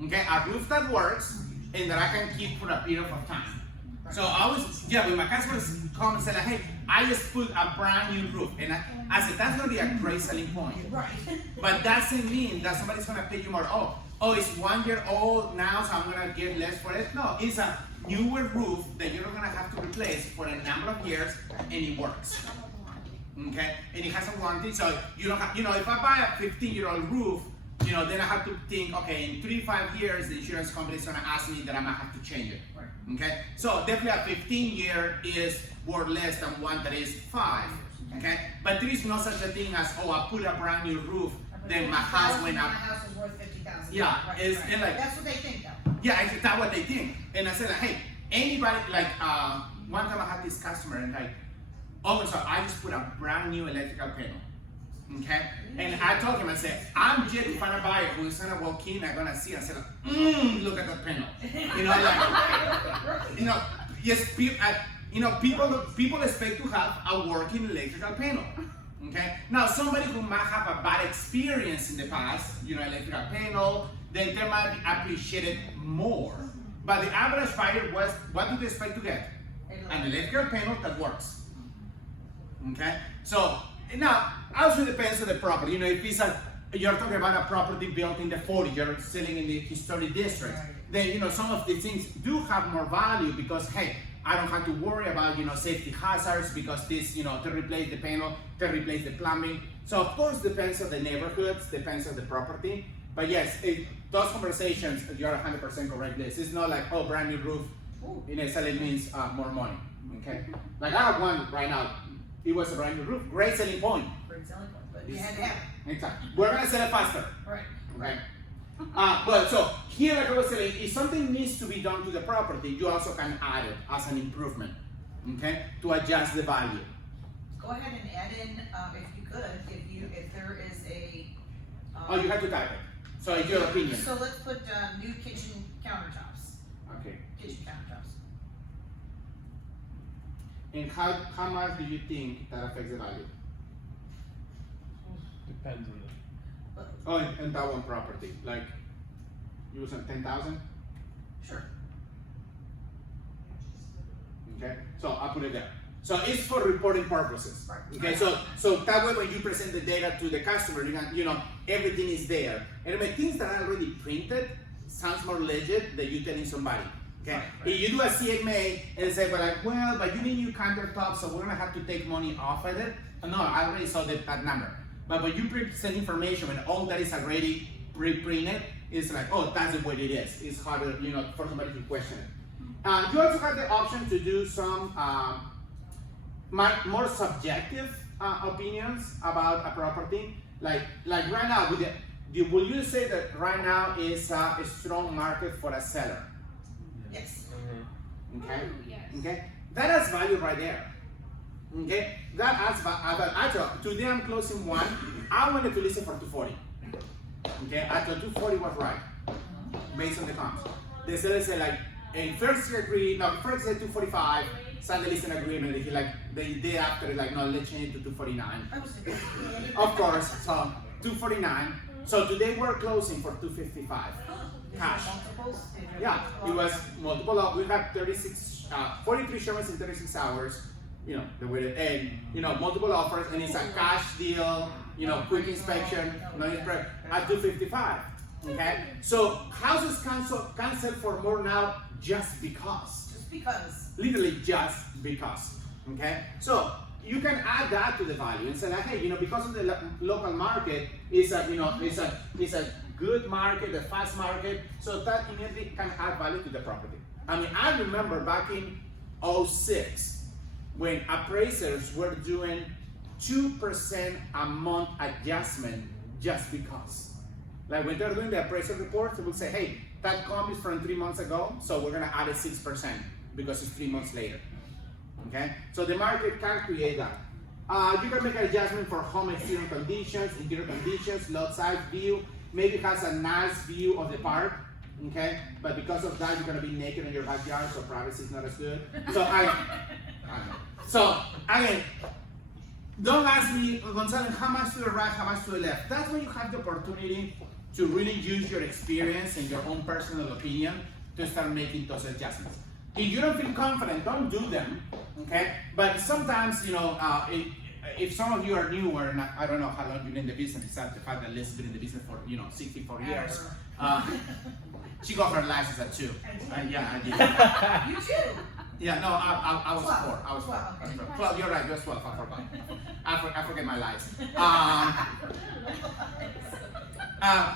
okay? A roof that works and that I can keep for a period of time. So I always, when my customers come and say like, hey, I just put a brand new roof, and I said that's gonna be a great selling point. Right. But that doesn't mean that somebody's gonna pay you more. Oh, it's 1 year old now, so I'm gonna get less for it. No, it's a newer roof that you're gonna have to replace for a number of years, and it works. Okay, and it has a warranty, so you don't have, if I buy a 15-year-old roof, then I have to think, okay, in 3-5 years, the insurance company is gonna ask me that I might have to change it. Right. Okay, so definitely a 15-year is worth less than one that is 5. Okay, but there is no such a thing as, I put a brand new roof, then my house went up. My house is worth $50,000. Yeah, Right, it's right. like, That's what they think though. yeah, that's what they think. And I said, like, hey, anybody, like, one time I had this customer and like, so I just put a brand new electrical panel. Okay? And I told him, I said, I'm just to find a buyer who's gonna walk in and gonna see and say, look at that panel. Yes, people expect to have a working electrical panel. Okay? Now, somebody who might have a bad experience in the past, electrical panel, then they might appreciate it more. But the average buyer, what do they expect to get? An electrical panel that works. Okay? So, now, also depends on the property. If you're talking about a property built in the 40s, you're selling in the historic district, then, some of these things do have more value because, hey, I don't have to worry about, safety hazards because this, to replace the panel, to replace the plumbing. So, of course, depends on the neighborhoods, depends on the property. But yes, those conversations, you're 100% correct. This is not like, brand new roof, necessarily means more money, okay? Like I have one right now. It was a brand new roof, great selling point. Great selling point, but you had to have it. Exactly. We're gonna sell it faster. Right. Okay. But so here, like I was saying, if something needs to be done to the property, you also can add it as an improvement, okay, to adjust the value. Go ahead and add in, if you could, if there is a. You have to type it. So it's your opinion. So let's put new kitchen countertops. Okay. Kitchen countertops. And how much do you think that affects the value? Depends on And that one property, like you was on 10,000. Sure. Okay, so I'll put it there. So it's for reporting purposes. Right. Okay, so that way when you present the data to the customer, you can, everything is there. And when things that are already printed sounds more legit than you telling somebody. Okay, Right. if you do a CMA and say, but you need new countertops, so we're gonna have to take money off of it. No, I already saw that number. But when you present information and all that is already pre-printed, it's like, that's the way it is. It's harder, for somebody to question it. You also have the option to do some more subjective opinions about a property. Like right now, will you say that right now is a strong market for a seller? Yes. Okay. Yes. Okay. That has value right there. Okay. That adds value. Actually, today I'm closing one. I wanted to listen for 240. Okay. I thought 240 was right, based on the comps. The seller said first he agreed. No, first he said 245. Signed the listing agreement. He the day after no, let's change it to 249. I was thinking. Of course. So 249. So today we're closing for 255. These cash. are multiples? These are Yeah, it was multiple multiple. We had 43 showings in 36 hours. You know, the way and multiple offers, and it's a cash deal. Quick inspection, no inspection at 255. Okay, so houses cancel for more now just because. Just because. Literally just because. Okay, so you can add that to the value and say like, hey, because of the local market is it's a good market, a fast market, so that immediately can add value to the property. I mean, I remember back in 2006 when appraisers were doing 2% a month adjustment just because. Like when they're doing the appraisal reports, they will say, hey, that comp is from 3 months ago, so we're gonna add a 6% because it's 3 months later. Okay? So the market can create that. You can make an adjustment for home exterior conditions, interior conditions, lot size, view. Maybe it has a nice view of the park. Okay? But because of that, you're gonna be naked in your backyard, so privacy is not as good. So again, don't ask me, Gonzalo, how much to the right, how much to the left. That's when you have the opportunity to really use your experience and your own personal opinion to start making those adjustments. If you don't feel confident, don't do them, okay? But sometimes, if some of you are newer, and I don't know how long you've been in the business, besides the fact that Liz has been in the business for, 64 years. She got her license at 2. Yeah, I did. You too. Yeah, no, I was 12. 4. I was 4. 12, okay. 12, you're right, you was 12, I forgot. I forget my lies.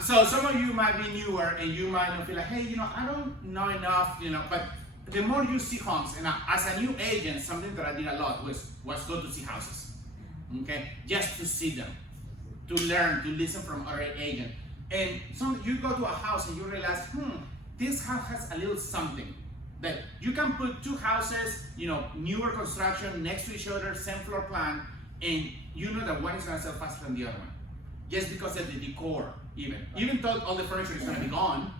So some of you might be newer and you might not feel like, hey, I don't know enough, but the more you see homes, and as a new agent, something that I did a lot was go to see houses, okay? Just to see them, to learn, to listen from other agents. And you go to a house and you realize, this house has a little something. That you can put 2 houses, newer construction next to each other, same floor plan, and you know that one is gonna sell faster than the other one. Just because of the decor, even though all the furniture is gonna be gone,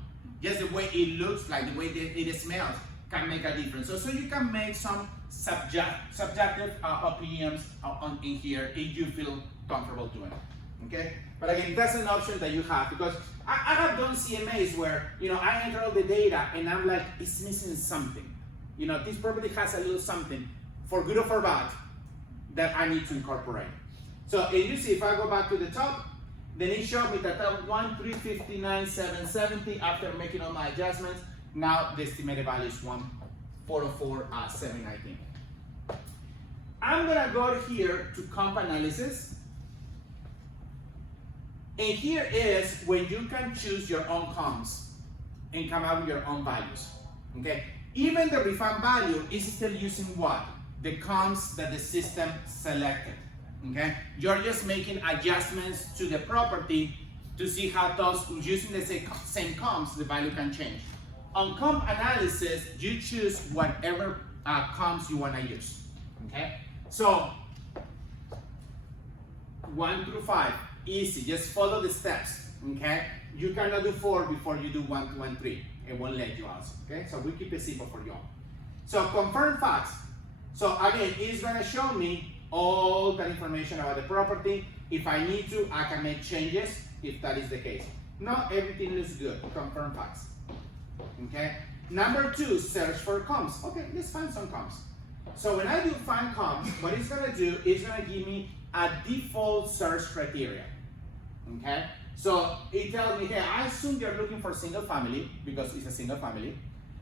just the way it looks like, the way it smells can make a difference. So you can make some subjective opinions in here if you feel comfortable doing it, okay? But again, that's an option that you have, because I have done CMAs where, I enter all the data and I'm like, it's missing something. This property has a little something, for good or for bad, that I need to incorporate. So, and you see, if I go back to the top, then it showed me that 1,359,770 after making all my adjustments. Now the estimated value is 1,404,719. I'm gonna go here to comp analysis. And here is when you can choose your own comps and come out with your own values, okay? Even the refund value is still using what? The comps that the system selected, okay? You're just making adjustments to the property to see how those, using the same comps, the value can change. On comp analysis, you choose whatever comps you wanna use, okay? So, 1 through 5. Easy, just follow the steps, okay? You cannot do 4 before you do 1, 2, and 3. It won't let you also, okay? So we keep it simple for you all. So confirm facts. So again, it's gonna show me all that information about the property. If I need to, I can make changes if that is the case. Not everything looks good, confirm facts, okay? Number 2, search for comps. Okay, let's find some comps. So when I do find comps, what it's gonna do is gonna give me a default search criteria. Okay, so it tells me, hey, I assume you're looking for single family because it's a single family.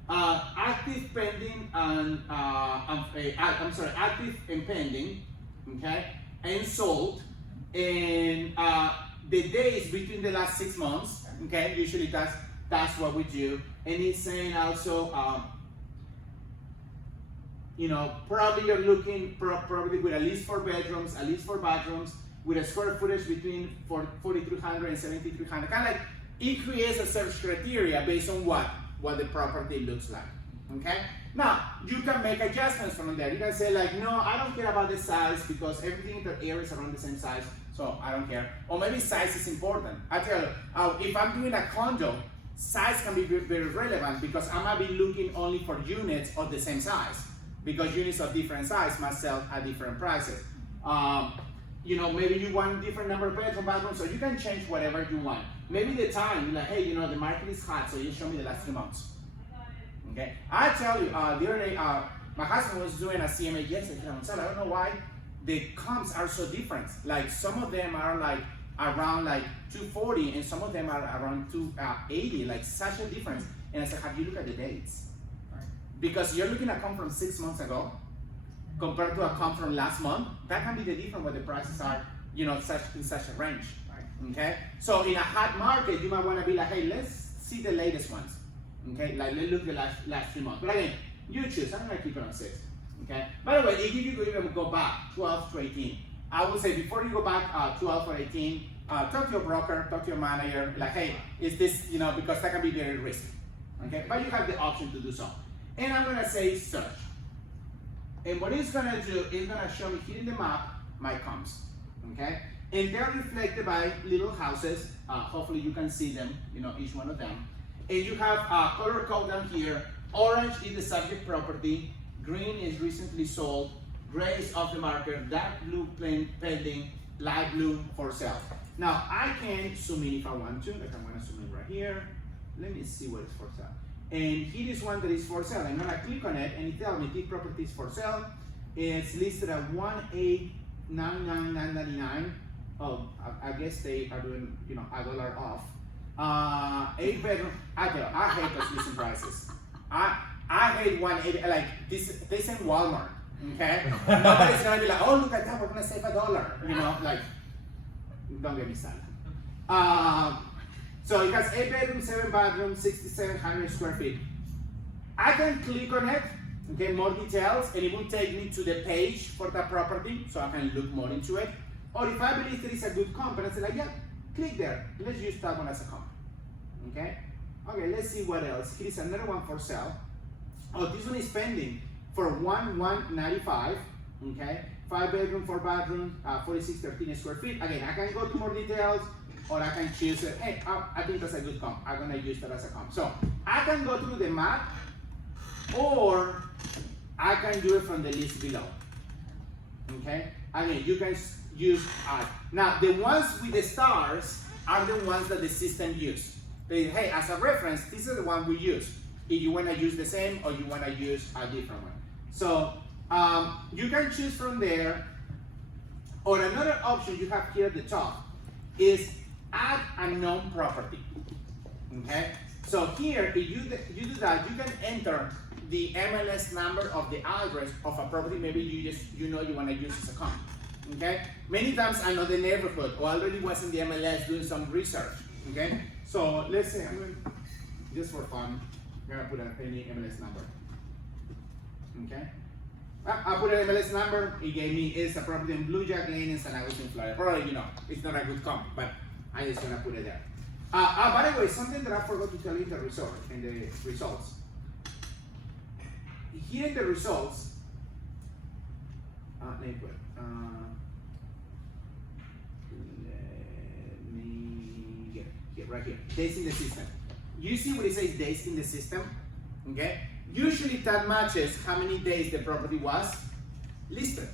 Active pending and active and pending, okay, and sold, and the days between the last 6 months. Okay, usually that's what we do, and it's saying also, probably you're looking probably with at least 4 bedrooms, at least 4 bathrooms, with a square footage between 4,300 and 7,300. Kind of like it creates a search criteria based on what the property looks like. Okay. Now you can make adjustments from there. You can say like, no, I don't care about the size because everything in the area is around the same size, so I don't care. Or maybe size is important. I tell you, if I'm doing a condo, size can be very relevant because I might be looking only for units of the same size. Because units of different size must sell at different prices. Maybe you want different number of bedrooms, bathrooms, so you can change whatever you want. maybe the time, like, hey, the market is hot, so you show me the last 3 months. Okay, I tell you, the other day, my husband was doing a CMA yesterday. Gonzalo, I don't know why the comps are so different. Like some of them are like around like 240, and some of them are around 280. Like such a difference. And I said, have you looked at the dates? Because you're looking at a comp from 6 months ago compared to a comp from last month. That can be the difference where the prices are, in such a range. Okay, so in a hot market, you might want to be like, hey, let's see the latest ones. Okay, like let's look at the last 3 months. But again, you choose. I'm gonna keep it on 6. Okay. By the way, if you could even go back 12 to 18, I would say before you go back 12 or 18, talk to your broker, talk to your manager. Like, hey, is this because that can be very risky. Okay, but you have the option to do so. And I'm gonna say search. And what it's gonna do is gonna show me here in the map my comps. Okay, and they're reflected by little houses. Hopefully you can see them. Each one of them. And you have color code down here. Orange is the subject property. Green is recently sold. Gray is off the market. Dark blue pending. Light blue for sale. Now I can zoom in if I want to. Like I'm gonna zoom in right here. Let me see what is for sale. And here is one that is for sale. I'm gonna click on it and it tells me this property is for sale. It's listed at $1,899,999. Oh, I guess they are doing $1 off. 8 bedroom. I hate those listing prices. I hate 180. Like this in Walmart. Okay, nobody's gonna be like, oh look at that, we're gonna save $1. Like don't get me started. So it has 8 bedrooms, 7 bathrooms, 6,700 square feet. I can click on it, okay, more details, and it will take me to the page for that property, so I can look more into it. Or if I believe there is a good comp, and I say like, yeah, click there. Let's use that one as a comp. Okay. Okay, let's see what else. Here is another one for sale. Oh, this one is pending for $1,195. Okay. 5 bedroom, 4 bathroom, 4,613 square feet. Again, I can go to more details, or I can choose it. Hey, I think that's a good comp. I'm gonna use that as a comp. So I can go through the map, or I can do it from the list below. Okay. Again, you can use now the ones with the stars are the ones that the system use. Hey, as a reference, this is the one we use. If you want to use the same or you want to use a different one. So you can choose from there. Or another option you have here at the top is add a known property. Okay. So here, if you do that, you can enter the MLS number of the address of a property. Maybe you want to use as a comp. Okay. Many times I know the neighborhood or already was in the MLS doing some research. Okay. So let's say I'm going just for fun. I'm gonna put any MLS number. Okay. I put an MLS number. It gave me it's a property in Blue Jack Lane in San Agustin, Florida. Probably it's not a good comp, but I just gonna put it there. By the way, something that I forgot to tell you in the results. Here in the results, let me put. Let me get right here. Days in the system. You see what it says days in the system? Okay? Usually that matches how many days the property was listed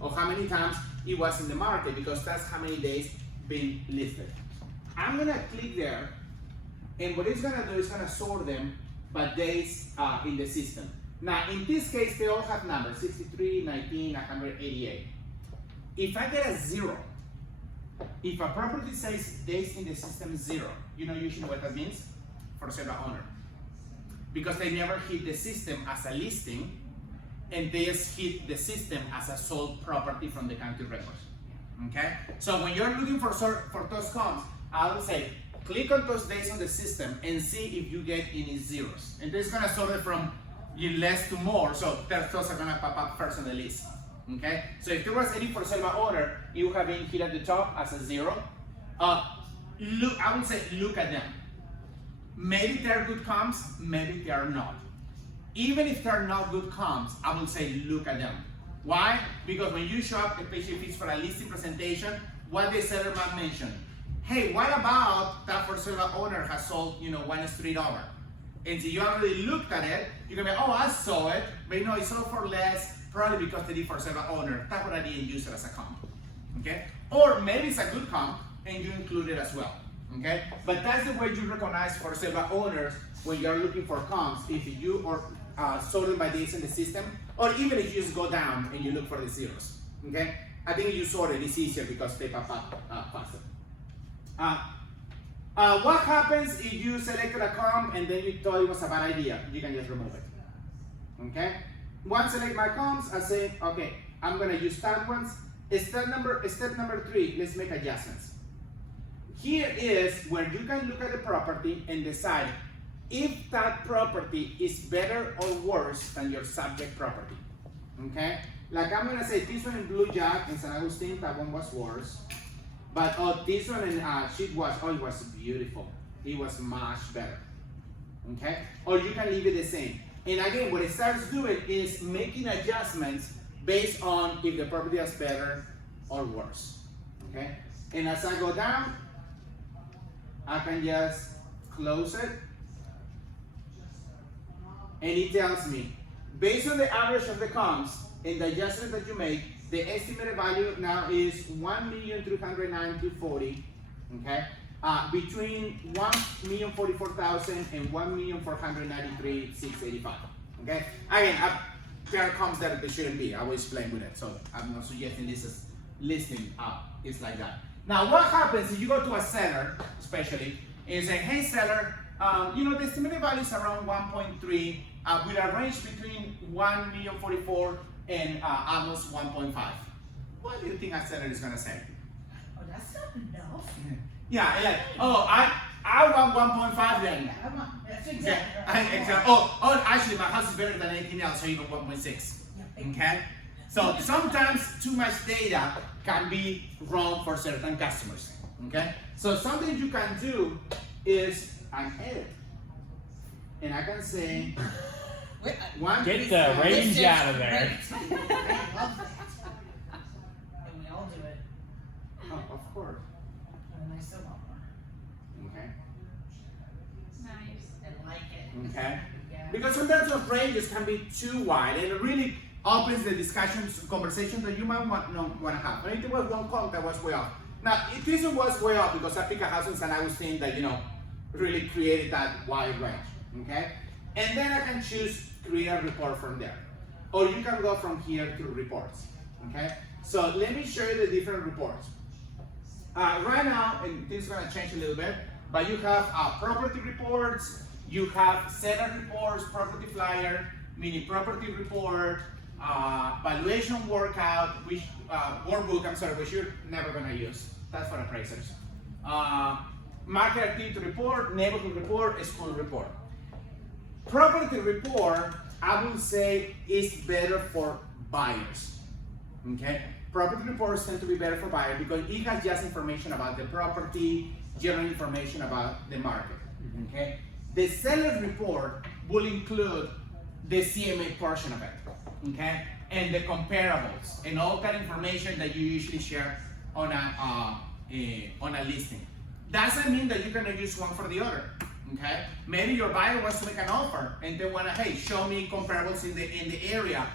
or how many times it was in the market, because that's how many days been listed. I'm gonna click there, and what it's gonna do is gonna sort them by days in the system. Now in this case they all have numbers 63, 19, 188. If I get a 0, if a property says days in the system 0, you know usually what that means? For sale by owner. Because they never hit the system as a listing, and they just hit the system as a sold property from the county records. Okay? So when you're looking for those comps, I will say, click on those days on the system and see if you get any zeros. And it's gonna sort it from less to more, so those are gonna pop up first on the list. Okay? So if there was any for sale by owner, you have been here at the top as a 0. I would say look at them. Maybe they're good comps, maybe they are not. Even if they're not good comps, I will say look at them. Why? Because when you show up, especially if it's for a listing presentation, what the seller might mention. Hey, what about that for sale owner has sold, 1 street over? And so you already looked at it, you're gonna be, oh, I saw it, but it sold for less, probably because they did for sale owner. That's what I didn't use it as a comp. Okay? Or maybe it's a good comp and you include it as well. Okay, but that's the way you recognize for sale by owners when you're looking for comps. If you are sorted by days in the system, or even if you just go down and you look for the zeros. Okay, I think you sort it, it's easier because they pop up faster. What happens if you selected a comp and then you thought it was a bad idea? You can just remove it. Okay? Once I select my comps, I say, okay, I'm gonna use that ones. Step number 3, let's make adjustments. Here is where you can look at the property and decide if that property is better or worse than your subject property. Okay? Like I'm gonna say this one in Blue Jack in San Agustin, that one was worse. But this one in it was beautiful. It was much better. Okay? Or you can leave it the same. And again, what it starts doing is making adjustments based on if the property is better or worse. Okay? And as I go down, I can just close it. And it tells me, based on the average of the comps and the adjustment that you make, the estimated value now is 1,309,240. Okay? Between 1,044,000 and 1,493,685. Okay? Again, there are comps that they shouldn't be. I will explain with it. So I'm not suggesting this is listing it's like that. Now, what happens if you go to a seller, especially, and you say, hey seller, the estimated value is around 1.3 with a range between 1,044,000 and almost 1.5. What do you think a seller is gonna say? Oh, that's not enough. Yeah, like, I want 1.5 then. That's exactly right. Oh, actually, my house is better than anything else, so even 1.6. Okay? So sometimes too much data can be wrong for certain customers. Okay? So something you can do is an edit. And I can say, Get the range out of there. I love that. And we all do it. oh, of course. And I still want more. Okay? Nice. I like it. Okay? Yeah. Because sometimes those ranges can be too wide, and it really opens the conversation that you might not want to have. And it was one comp that was way off. Now, this one was way off because I picked a house in San Agustin that, really created that wide range. Okay? And then I can choose create a report from there. Or you can go from here to reports. Okay? So let me show you the different reports. Right now, and this is going to change a little bit, but you have property reports, you have seller reports, property flyer, mini property report, valuation workout, which workbook, which you're never going to use. That's for appraisers. Market activity report, neighborhood report, school report. Property report, I would say, is better for buyers. Okay? Property reports tend to be better for buyers because it has just information about the property, general information about the market. Okay? The seller report will include the CMA portion of it. Okay? And the comparables and all that information that you usually share on a listing. Doesn't mean that you're gonna use one for the other. Okay? Maybe your buyer wants to make an offer and they wanna, hey, show me comparables in the area.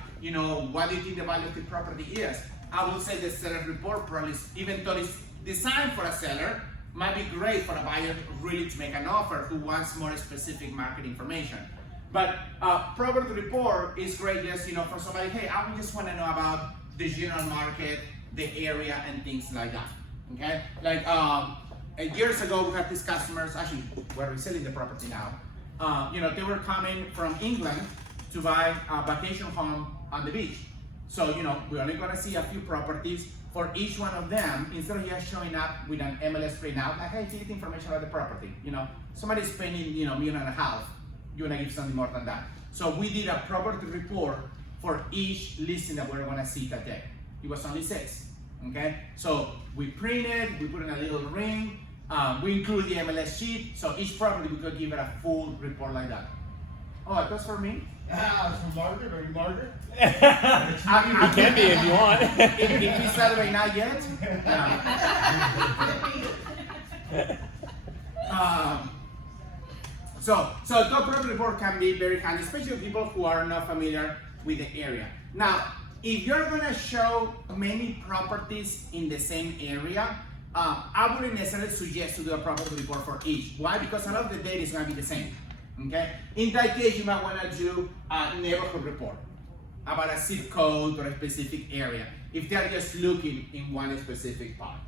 What do you think the value of the property is? I would say the seller report probably, even though it's designed for a seller, might be great for a buyer really to make an offer who wants more specific market information. But property report is great just, for somebody, hey, I just wanna know about the general market, the area, and things like that. Okay? Like, years ago, we had these customers, actually, we're reselling the property now. They were coming from England to buy a vacation home on the beach. So, we're only gonna see a few properties for each one of them, instead of just showing up with an MLS printout, like, hey, give information about the property. Somebody's spending, $1.5 million, you wanna give something more than that. So we did a property report for each listing that we're gonna see that day. It was only 6, okay? So we printed, we put in a little ring, we include the MLS sheet, so each property we could give it a full report like that. Oh, that's for me? Ah, it's from Margaret. Are you Margaret? You can be if you want. If we celebrate not yet. So top property report can be very handy, especially people who are not familiar with the area. Now, if you're gonna show many properties in the same area, I wouldn't necessarily suggest to do a property report for each. Why? Because a lot of the data is going to be the same. Okay. In that case, you might want to do a neighborhood report about a zip code or a specific area if they are just looking in one specific part.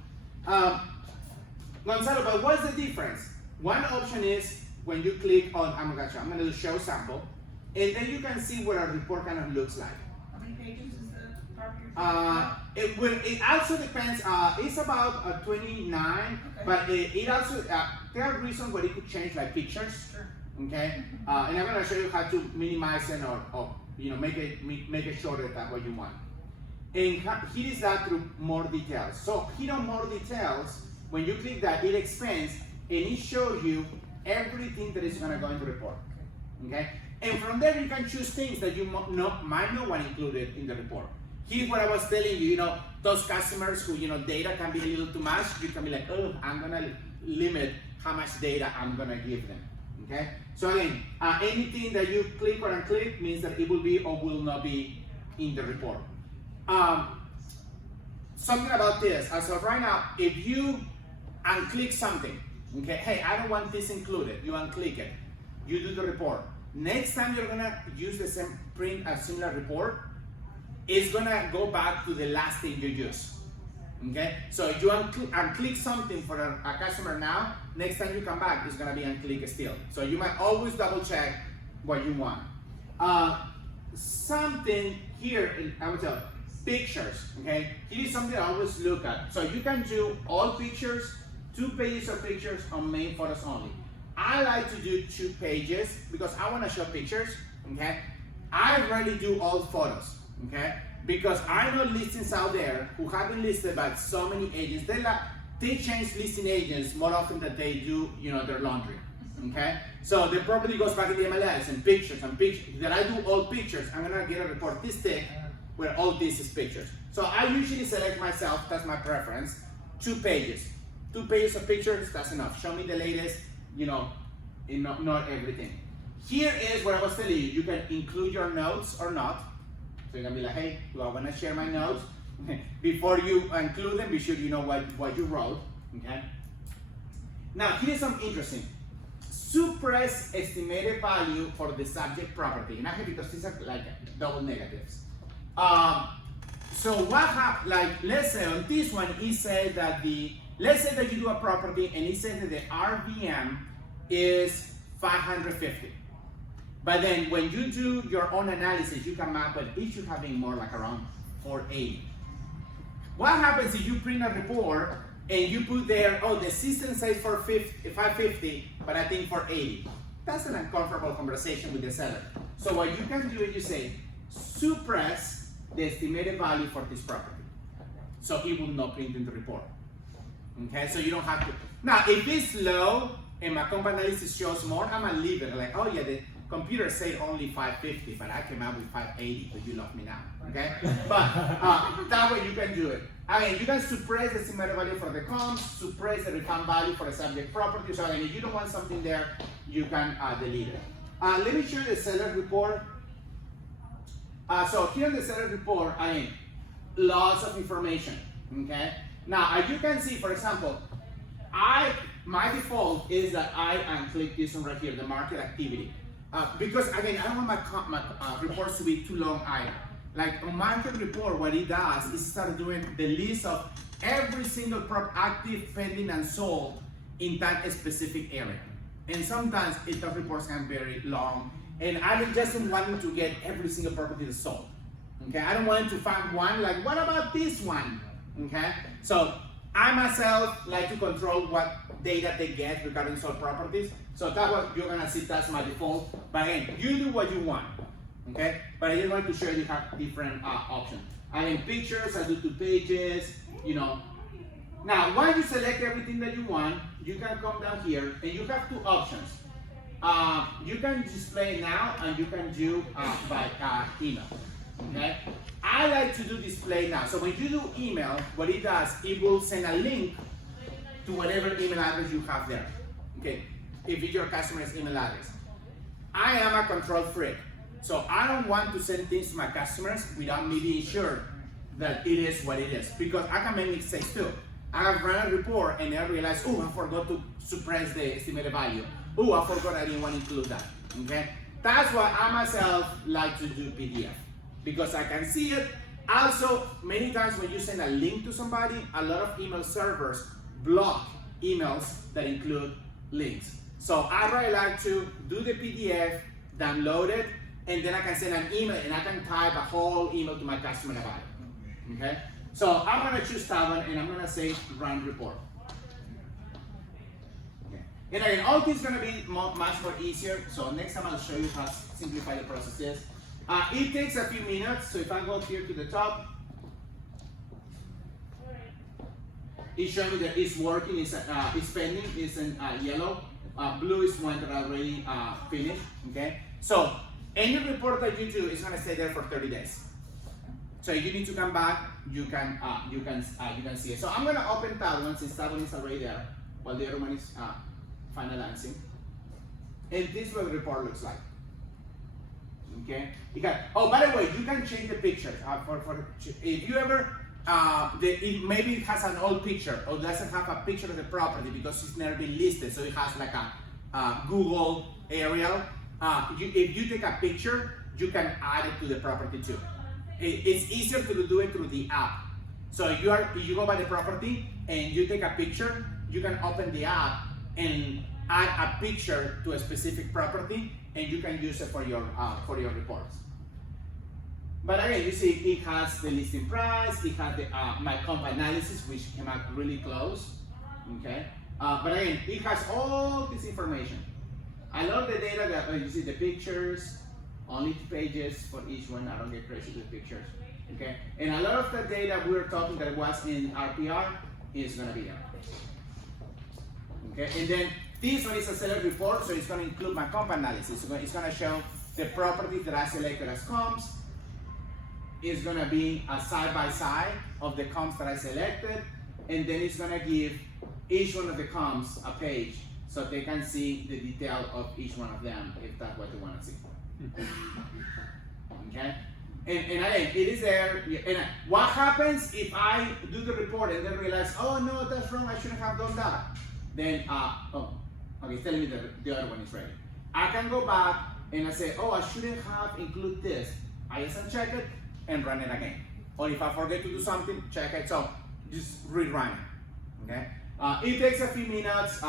Gonzalo, but what's the difference? One option is when you click on, I'm going to show sample, and then you can see what our report kind of looks like. How many pages is the property? It also depends. It's about 29, Okay. but it also there are reasons where it could change, like pictures. Sure. Okay, and I'm gonna show you how to minimize it or make it shorter than what you want. And here is that through more details. So here on more details, when you click that, it expands and it shows you everything that is gonna go into the report. Okay, and from there you can choose things that you might not want included in the report. Here's what I was telling you. Those customers who data can be a little too much. You can be like, oh, I'm gonna limit how much data I'm gonna give them. Okay. So again, anything that you click or unclick means that it will be or will not be in the report. Something about this. As of right now, if you unclick something, okay, hey, I don't want this included. You unclick it. You do the report. Next time you're gonna use the same print a similar report, it's gonna go back to the last thing you used. Okay, so if you unclick something for a customer now, next time you come back, it's gonna be unclick still. So you might always double check what you want. Something here, I would tell, pictures, okay? Here is something I always look at. So you can do all pictures, 2 pages of pictures on main photos only. I like to do 2 pages because I wanna show pictures, okay? I rarely do all photos, okay? Because I know listings out there who have been listed by so many agents. They change listing agents more often than they do, their laundry. Okay? So the property goes back to the MLS and pictures. That I do all pictures, I'm gonna get a report this thick where all this is pictures. So I usually select myself, that's my preference, 2 pages. 2 pages of pictures, that's enough. Show me the latest, not everything. Here is what I was telling you. You can include your notes or not. So you're gonna be like, hey, do I wanna share my notes? Before you include them, be sure you know what you wrote, okay? Now, here's something interesting. Suppress estimated value for the subject property. And I have because these are like double negatives. So what happened, let's say on this one, it said that let's say that you do a property and it says that the RVM is 550. But then when you do your own analysis, you come up with it should have been more like around 480. What happens if you print a report and you put there, oh, the system says 550, but I think 480? That's an uncomfortable conversation with the seller. So what you can do is you say, suppress the estimated value for this property. So it will not print in the report. Okay, so you don't have to. Now, if it's low and my comp analysis shows more, I'm gonna leave it like, oh yeah, the computer said only 550, but I came out with 580, but you love me now, okay? But that way you can do it. Again, you can suppress the estimated value for the comp, suppress the refund value for the subject property. So again, if you don't want something there, you can delete it. Let me show you the seller report. So here in the seller report, lots of information, okay? Now, as you can see, for example, my default is that I unclick this one right here, the market activity. Because again, I don't want my reports to be too long either. Like a market report, what it does is start doing the list of every single active, pending, and sold in that specific area. And sometimes those reports can be very long. And I just don't want to get every single property that's sold. Okay, I don't want to find one like, what about this one? Okay, so I myself like to control what data they get regarding sold properties. So that's what you're gonna see, that's my default. But again, you do what you want, okay? But I just want to show you have different options. Pictures, I do 2 pages, Now, once you select everything that you want, you can come down here and you have 2 options. You can display now and you can do by email, okay? I like to do display now. So when you do email, what it does, it will send a link to whatever email address you have there, okay? If it's your customer's email address. I am a control freak, so I don't want to send things to my customers without me being sure that it is what it is, because I can make mistakes too. I have run a report and I realized, oh, I forgot to suppress the estimated value. Oh, I forgot I didn't want to include that, okay? That's why I myself like to do PDF, because I can see it. Also, many times when you send a link to somebody, a lot of email servers block emails that include links. So I really like to do the PDF, download it, and then I can send an email and I can type a whole email to my customer about it, okay? So I'm gonna choose tab one and I'm gonna say run report. Okay. And again, all this is gonna be much more easier. So next time I'll show you how to simplify the process is. It takes a few minutes. So if I go here to the top, it's showing me that it's working, it's pending, it's in yellow. Blue is one that I already finished, okay? So any report that you do is gonna stay there for 30 days. So if you need to come back, you can see it. So I'm gonna open tab one since tab one is already there, while the other one is finalizing. And this is what the report looks like. Okay. Oh, by the way, you can change the picture. If you ever maybe it has an old picture or doesn't have a picture of the property because it's never been listed, so it has like a Google aerial. If you take a picture, you can add it to the property too. It's easier to do it through the app. So if you go by the property and you take a picture, you can open the app and add a picture to a specific property, and you can use it for your reports. But again, you see it has the listing price, it has the my comp analysis, which came out really close. Okay, but again, it has all this information. I love the data that you see the pictures. Only 2 pages for each one. I don't get crazy with pictures. Okay, and a lot of the data we were talking that was in RPR is gonna be there. Okay, and then this one is a seller report, so it's gonna include my comp analysis. So it's gonna show the properties that I selected as comps. It's gonna be a side by side of the comps that I selected, and then it's gonna give each one of the comps a page so they can see the detail of each one of them if that's what they want to see. Okay, and again, it is there. And what happens if I do the report and then realize, oh no, that's wrong, I shouldn't have done that? Then, okay, it's telling me that the other one is ready. I can go back and I say, oh, I shouldn't have included this. I just uncheck it and run it again. Or if I forget to do something, check it. So just rerun it. Okay. It takes a few minutes.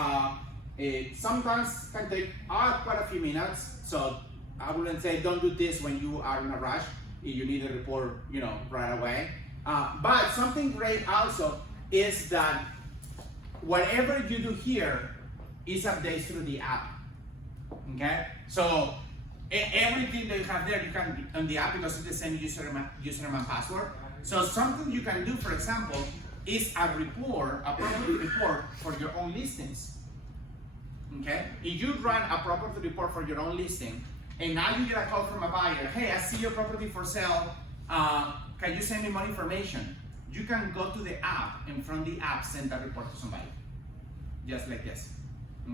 It sometimes can take quite a few minutes. So I wouldn't say don't do this when you are in a rush. If you need a report, right away. But something great also is that whatever you do here is updated through the app. Okay, so everything that you have there, you can on the app because it's the same username and password. So something you can do, for example, is a property report for your own listings. Okay, if you run a property report for your own listing, and now you get a call from a buyer, hey, I see your property for sale. Can you send me more information? You can go to the app and from the app send that report to somebody, just like this.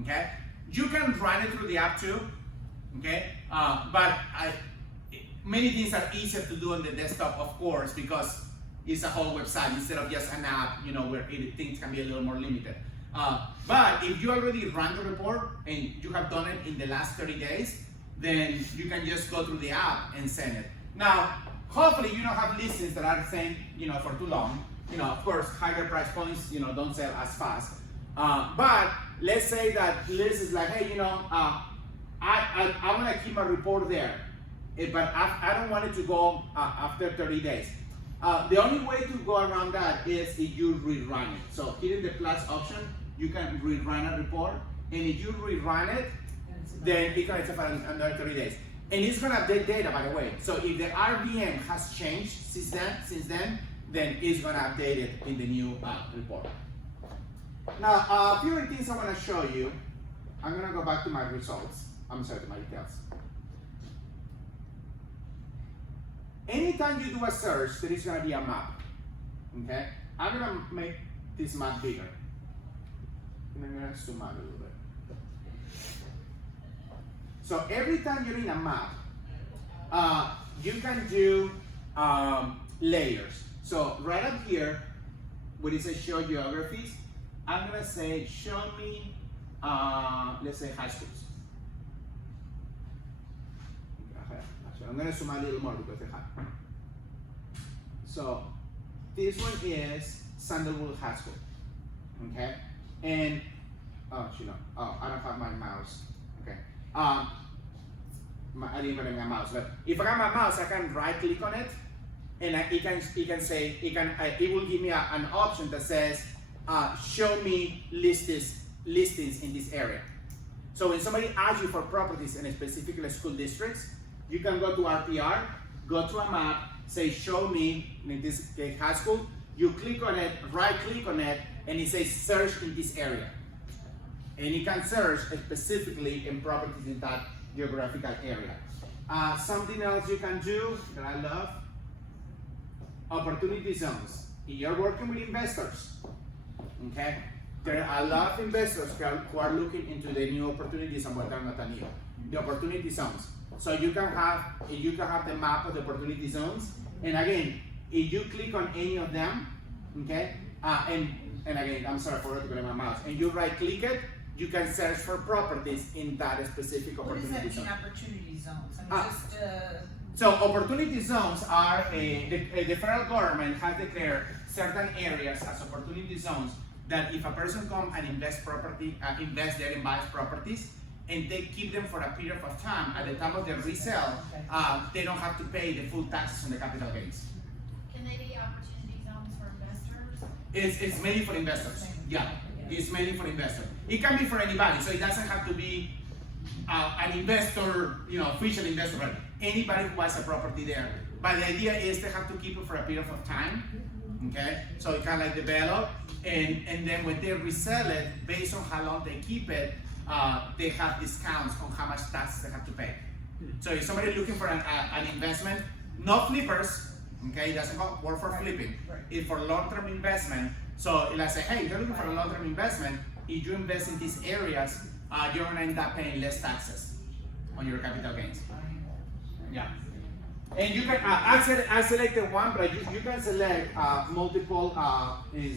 Okay, you can run it through the app too. Okay, but many things are easier to do on the desktop, of course, because it's a whole website instead of just an app, where things can be a little more limited. But if you already ran the report and you have done it in the last 30 days, then you can just go through the app and send it. Now, hopefully you don't have listings that are saying, for too long. Of course, higher price points, don't sell as fast. But let's say that list is like, hey, I want to keep my report there, but I don't want it to go after 30 days. The only way to go around that is if you rerun it. So hitting the plus option, you can rerun a report, and if you rerun it, then it can for another 30 days. And it's gonna update data, by the way. So if the RVM has changed since then, then it's gonna update it in the new report. Now, a few things I wanna show you. I'm gonna go back to my results. I'm sorry, to my details. Anytime you do a search, there is gonna be a map, okay? I'm gonna make this map bigger. And I'm gonna zoom out a little bit. So every time you're in a map, you can do layers. So right up here, when it says show geographies, I'm gonna say show me, let's say high schools. Actually, I'm gonna zoom a little more because they have. So this one is Sandalwood High School, okay? And, I don't have my mouse, okay? I didn't bring my mouse, but if I got my mouse, I can right click on it, and it will give me an option that says, show me listings in this area. So when somebody asks you for properties in a specific school districts, you can go to RPR, go to a map, say show me in this high school, you click on it, right click on it, and it says search in this area. And you can search specifically in properties in that geographical area. Something else you can do that I love, opportunity zones. If you're working with investors, okay? There are a lot of investors who are looking into the new opportunities in Puerto Natanio, the opportunity zones. So you can have the map of the opportunity zones, and again, if you click on any of them, okay, and again, I'm sorry for going my mouse, and you right click it, you can search for properties in that specific What does opportunity that zone. mean, opportunity zones? I mean, So opportunity zones are, the federal government has declared certain areas as opportunity zones that if a person comes and invests there and buys properties, and they keep them for a period of time, at the time of their resale, they don't have to pay the full taxes on the capital gains. Can they be opportunity zones for investors? It's mainly for investors, yeah. It's mainly for investors. It can be for anybody, so it doesn't have to be an investor, official investor, but anybody who has a property there. But the idea is they have to keep it for a period of time, okay? So it can develop, and then when they resell it, based on how long they keep it, they have discounts on how much taxes they have to pay. So if somebody looking for an investment, no flippers, okay? It doesn't work for flipping. It's for long-term investment. So let's say, hey, you're looking for a long-term investment. If you invest in these areas, you're gonna end up paying less taxes on your capital gains. Yeah. And you can, I selected one, but you can select multiple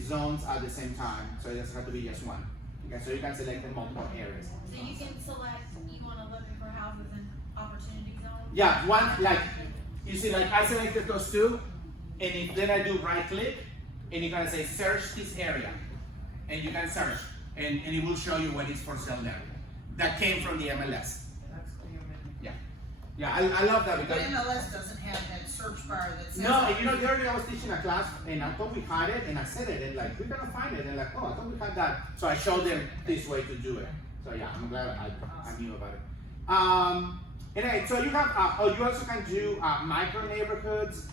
zones at the same time. So it doesn't have to be just one. Okay, so you can select in multiple areas. So you can select, you wanna look for houses in opportunity zones? Yeah, you see, I selected those two, and then I do right click, and you're gonna say search this area, and you can search, and it will show you what is for sale there. That came from the MLS. Yeah, I love that But because. MLS doesn't have that search bar that says. No, the other day I was teaching a class, and I thought we had it, and I said it, and we're gonna find it, and I thought we had that. So I showed them this way to do it. So yeah, I'm glad I knew about it. Anyway, so you have, you also can do micro neighborhoods,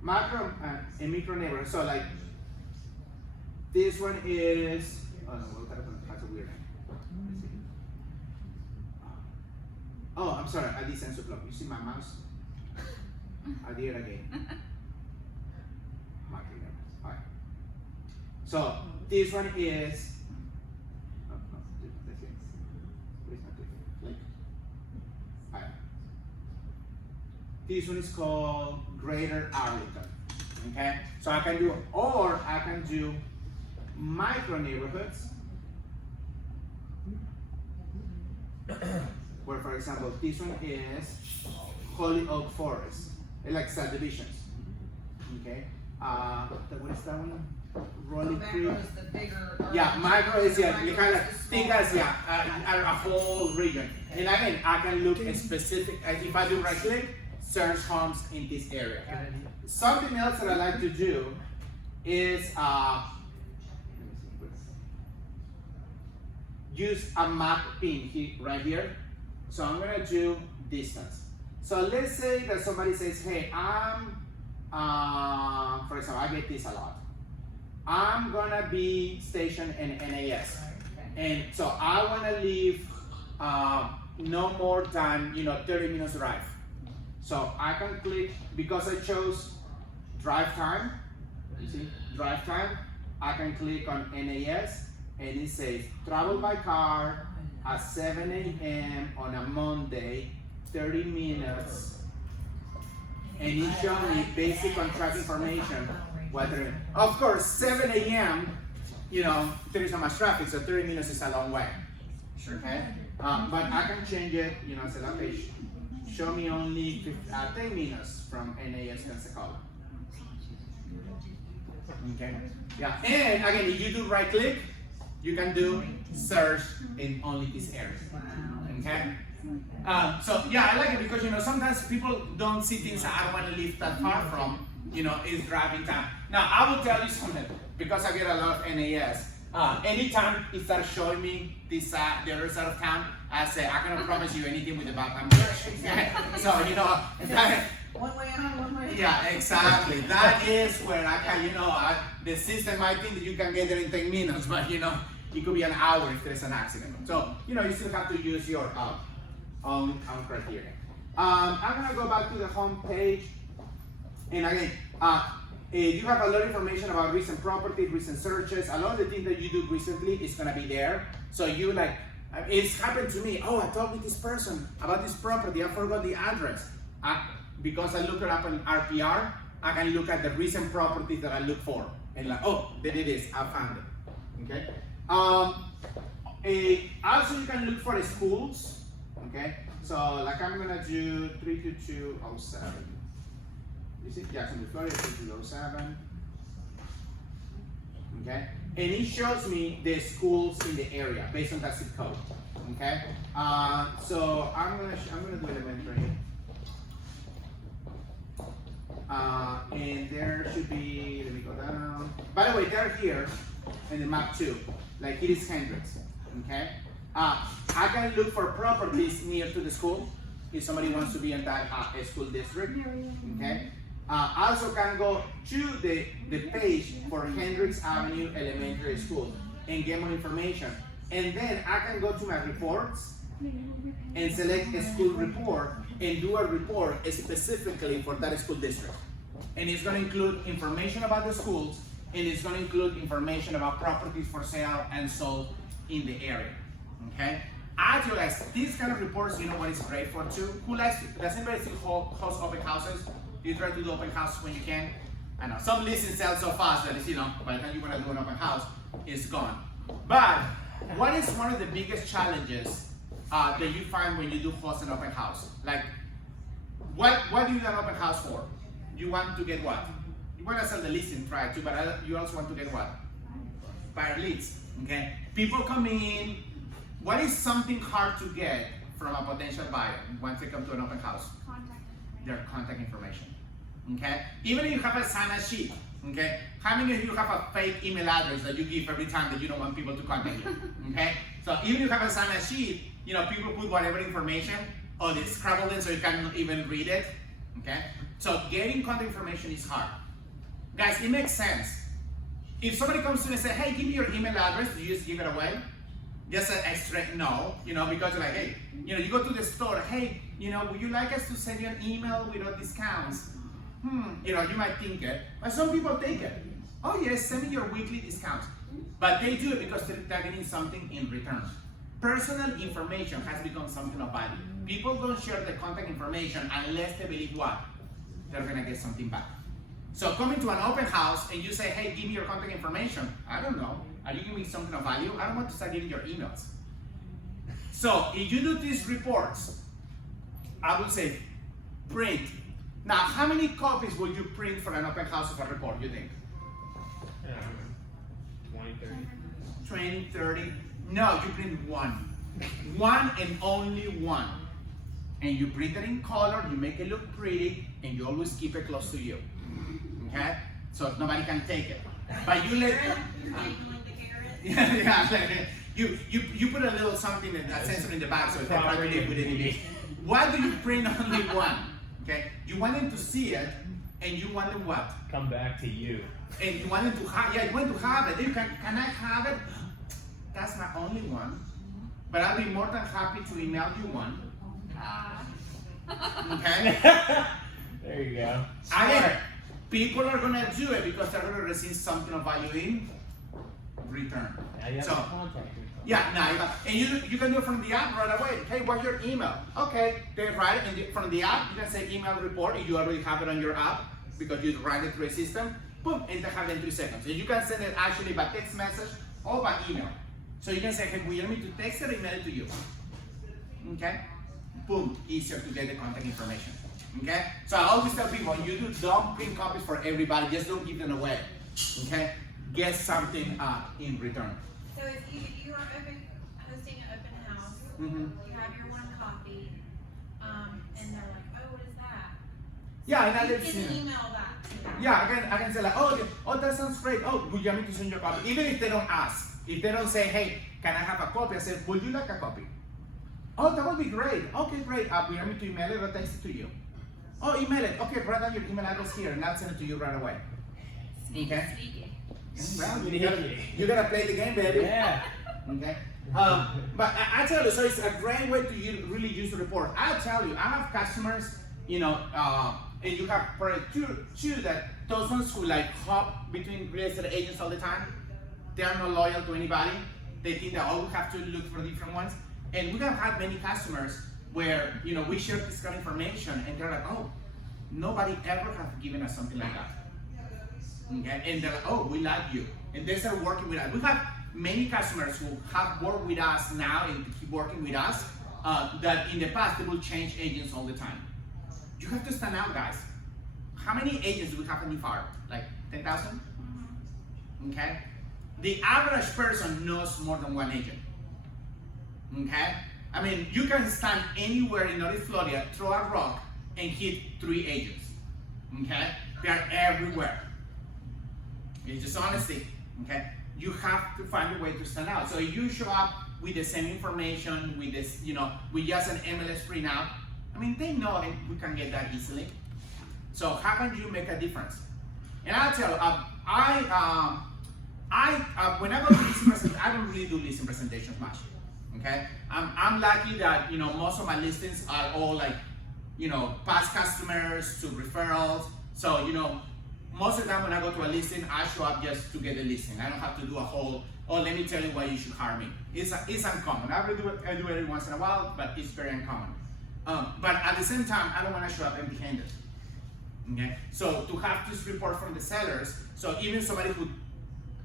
macro and micro neighborhoods. So this one is, oh no, well, that's a weird name. Oh, I'm sorry, I did sensor block. You see my mouse? I did it again. Alright. So this one is, this one is called Greater Arlington. Okay? So I can do micro neighborhoods. Where, for example, this one is Holy Oak Forest. It's like subdivisions. Okay. What is that one? Rolling Creek. Macro is the bigger. Yeah, micro is you kind of think as a whole region. And again, I can look at specific. If I do right click, search homes in this area. Something else that I like to do is use a map pin right here. So I'm gonna do distance. So let's say that somebody says, hey, for example, I get this a lot. I'm gonna be stationed in NAS. And so I wanna leave no more than 30 minutes drive. So I can click, because I chose drive time, you see, drive time, I can click on NAS, and it says travel by car at 7 a.m. on a Monday, 30 minutes, and it shows me basic contract information what 30 minutes. Of course, 7 a.m., you know, there is not much traffic, so 30 minutes is a long way. Sure. Okay? But I can change it, you know, I said, okay, show me only 10 minutes from NAS Pensacola. Okay? Yeah, and again, if you do right click, you can do search in only this area. Okay? So yeah, I like it because, you know, sometimes people don't see things I don't want to live that far from, you know, is driving time. Now, I will tell you something, because I get a lot of NAS. Anytime it starts showing me this, the other side of town, I say, I cannot promise you anything with the back time. So, you know, One way on, one way. yeah, exactly. That is where I can, you know, the system might think that you can get there in 10 minutes, but, you know, it could be an hour if there's an accident. So, you know, you still have to use your own criteria. I'm gonna go back to the home page, and again, you have a lot of information about recent properties, recent searches. A lot of the things that you do recently is gonna be there. So you like, it's happened to me. Oh, I talked with this person about this property. I forgot the address. Because I look it up on RPR, I can look at the recent properties that I look for, and like, oh, there it is. I found it. Okay. Also, you can look for the schools. Okay. So, like, I'm gonna do 32207. You see, Jacksonville, Florida, 32207. Okay. And it shows me the schools in the area based on that zip code. Okay. So I'm gonna do elementary. And there should be, let me go down. By the way, they're here in the map too. Like it is Hendrix, okay? I can look for properties near to the school if somebody wants to be in that school district, okay? I also can go to the page for Hendrix Avenue Elementary School and get more information. And then I can go to my reports and select a school report and do a report specifically for that school district. And it's going to include information about the schools, and it's going to include information about properties for sale and sold in the area. Okay? Actually, guys, these kind of reports, you know what is great for too? Does anybody still host open houses? Do you try to do open houses when you can? I know some listings sell so fast that it's, you know, by the time you want to do an open house, it's gone. But what is one of the biggest challenges that you find when you do host an open house? Like, what do you do an open house for? You want to get what? You want to sell the listing, try to, but you also want to get what? Buyer leads, okay? People come in. What is something hard to get from a potential buyer once they come to an open house? Their contact information, okay? Even if you have a sign-up sheet, okay? How many of you have a fake email address that you give every time that you don't want people to contact you, okay? So even if you have a sign-up sheet, you know, people put whatever information, or they scrabble it so you can't even read it, okay? So getting contact information is hard. Guys, it makes sense. If somebody comes to me and says, hey, give me your email address, do you just give it away? Just a straight no, you know, because you're like, hey, you know, you go to the store, hey, you know, would you like us to send you an email with all discounts? You know, you might think it, but some people take it. Oh yes, send me your weekly discounts. But they do it because they're getting something in return. Personal information has become something of value. People don't share the contact information unless they believe what? They're gonna get something back. So coming to an open house and you say, hey, give me your contact information. I don't know. Are you giving me something of value? I don't want to start getting your emails. So if you do these reports, I would say print. Now, how many copies will you print for an open house of a report, you think? 20, 30. 20, 30? No, you print one. One and only one. And you print it in color, you make it look pretty, and you always keep it close to you. Okay? So nobody can take it. But you let you put a little something that sensor in the back so it's not with it. Why do you print only one? Okay? You want them to see it, and you want them what? Come back to you. And you want them to have, yeah, you want to have it. Can I have it? That's my only one. But I'll be more than happy to email you one. Okay? There you go. Again, people are gonna do it because they're gonna receive something of value in return. Now you have So, to contact me. yeah, now you got, and you can do it from the app right away. Hey, what's your email? Okay, they write it from the app. You can say email report if you already have it on your app because you write it through a system, boom, and they have it in 3 seconds. And you can send it actually by text message or by email. So you can say, hey, will you want me to text it or email it to you? Okay? Boom, easier to get the contact information. Okay? So I always tell people, don't print copies for everybody, just don't give them away. Okay? Get something in return. So if you are hosting an open house, Mhm. you have your one copy, and they're like, oh, what is that? Yeah, and I You let can email that to them. Yeah, I can say like, oh, that sounds great. Oh, would you want me to send you a copy? Even if they don't ask, if they don't say, hey, can I have a copy? I say, would you like a copy? Oh, that would be great. Okay, great. Would you want me to email it or text it to you? Oh, email it. Okay, write down your email address here, and I'll send it to you right away. Okay. Well, you gotta play the game, baby. Yeah. Okay. But I tell you, so it's a great way to really use the report. I tell you, I have customers, and you have probably two that those ones who like hop between real estate agents all the time. They are not loyal to anybody. They think that we have to look for different ones. And we have had many customers where we share this kind of information, and they're like, oh, nobody ever has given us something like that. Okay, and they're like, oh, we like you, and they start working with us. We have many customers who have worked with us now and keep working with us. That in the past they will change agents all the time. You have to stand out, guys. How many agents do we have in your farm? Like 10,000? Okay. The average person knows more than one agent. Okay. I mean, you can stand anywhere in North Florida, throw a rock, and hit 3 agents. Okay. They're everywhere. It's just honesty, okay? You have to find a way to stand out. So if you show up with the same information, with this, with just an MLS printout, I mean, they know and we can get that easily. So how can you make a difference? And I'll tell you, when I go to listing presentations, I don't really do listing presentations much, okay? I'm lucky that, most of my listings are all like, past customers to referrals. So, most of the time when I go to a listing, I show up just to get a listing. I don't have to do a whole, let me tell you why you should hire me. It's uncommon. I do it every once in a while, but it's very uncommon. But at the same time, I don't want to show up empty-handed. Okay? So to have this report from the sellers, so even somebody who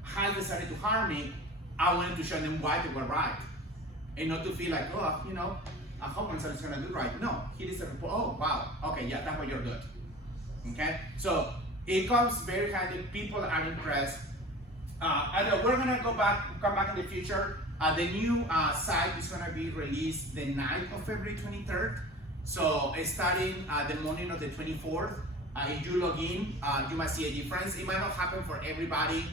has decided to hire me, I wanted to show them why they were right. And not to feel like, a homeowner is going to do right. No, here is the report. Oh, wow. Okay, yeah, that's what you're good. Okay? So it comes very handy. People are impressed. We're gonna come back in the future. The new site is gonna be released the night of February 23rd. So starting the morning of the 24th, if you log in, you might see a difference. It might not happen for everybody,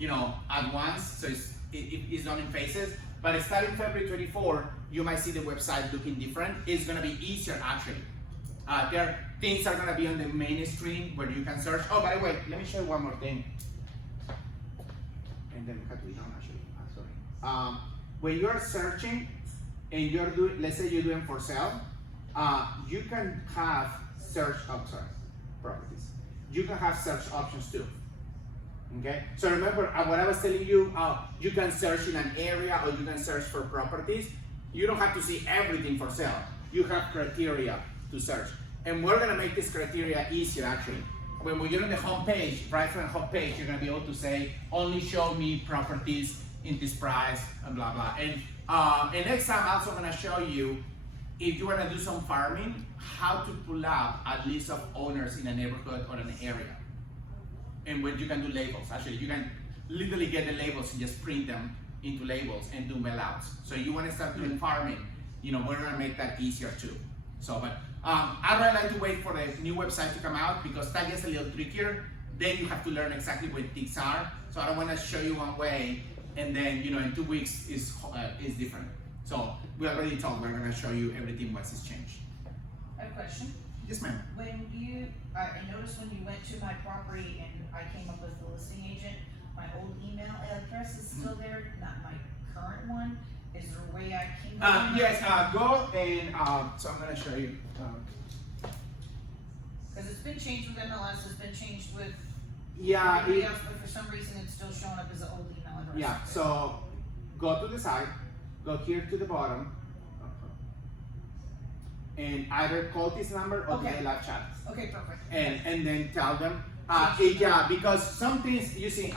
at once. So it's done in phases. But starting February 24th, you might see the website looking different. It's gonna be easier actually. Things are gonna be on the main screen where you can search. Oh, by the way, let me show you one more thing. And then we have to be done actually. Sorry. When you're searching and you're doing, let's say you're doing for sale, you can have properties. You can have search options too. Okay. So remember what I was telling you. You can search in an area or you can search for properties. You don't have to see everything for sale. You have criteria to search. And we're gonna make this criteria easier actually. When you're on the home page, right from the home page, you're gonna be able to say, only show me properties in this price, and blah, blah. And next time I'm also gonna show you, if you wanna do some farming, how to pull up a list of owners in a neighborhood or an area. And when you can do labels, actually, you can literally get the labels and just print them into labels and do mailouts. So you wanna start doing farming, we're gonna make that easier too. So, but I'd really like to wait for the new website to come out because that gets a little trickier. Then you have to learn exactly what ticks are. So I don't want to show you one way and then in 2 weeks is different. So we already talked. We're going to show you everything once it's changed. I have a question. Yes, ma'am. I noticed when you went to my property and I came up with the listing agent, my old email address is still there, not my current one. Is there a way I can go? Yes, go and so I'm going to show you. Because it's been changed with MLS, it's been changed with Yeah. everybody else, but for some reason it's still showing up as an old email address. Yeah. So go to the site, go here to the bottom, and either call this number or Okay. the live chat. Okay, perfect. And then tell them, Yeah, because some things you see,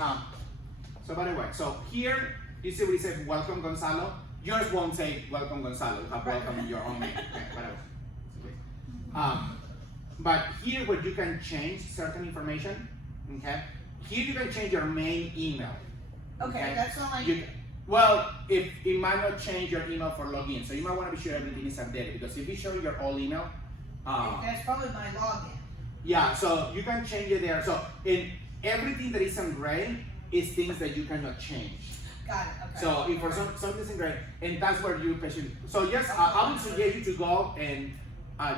so by the way, so here, you see what it says, welcome Gonzalo. Yours won't say welcome Gonzalo, you have welcome in your own name. Okay, by the way. But here where you can change certain information, okay? Here you can change your main email. Okay, that's all I. Well, if it might not change your email for login, so you might want to be sure everything is updated, because if you show your old email, That's probably my login. yeah, so you can change it there. So in everything that is in gray is things that you cannot change. Got it, okay. So if for something's in gray, and that's where you patient. So yes, I would suggest you to go and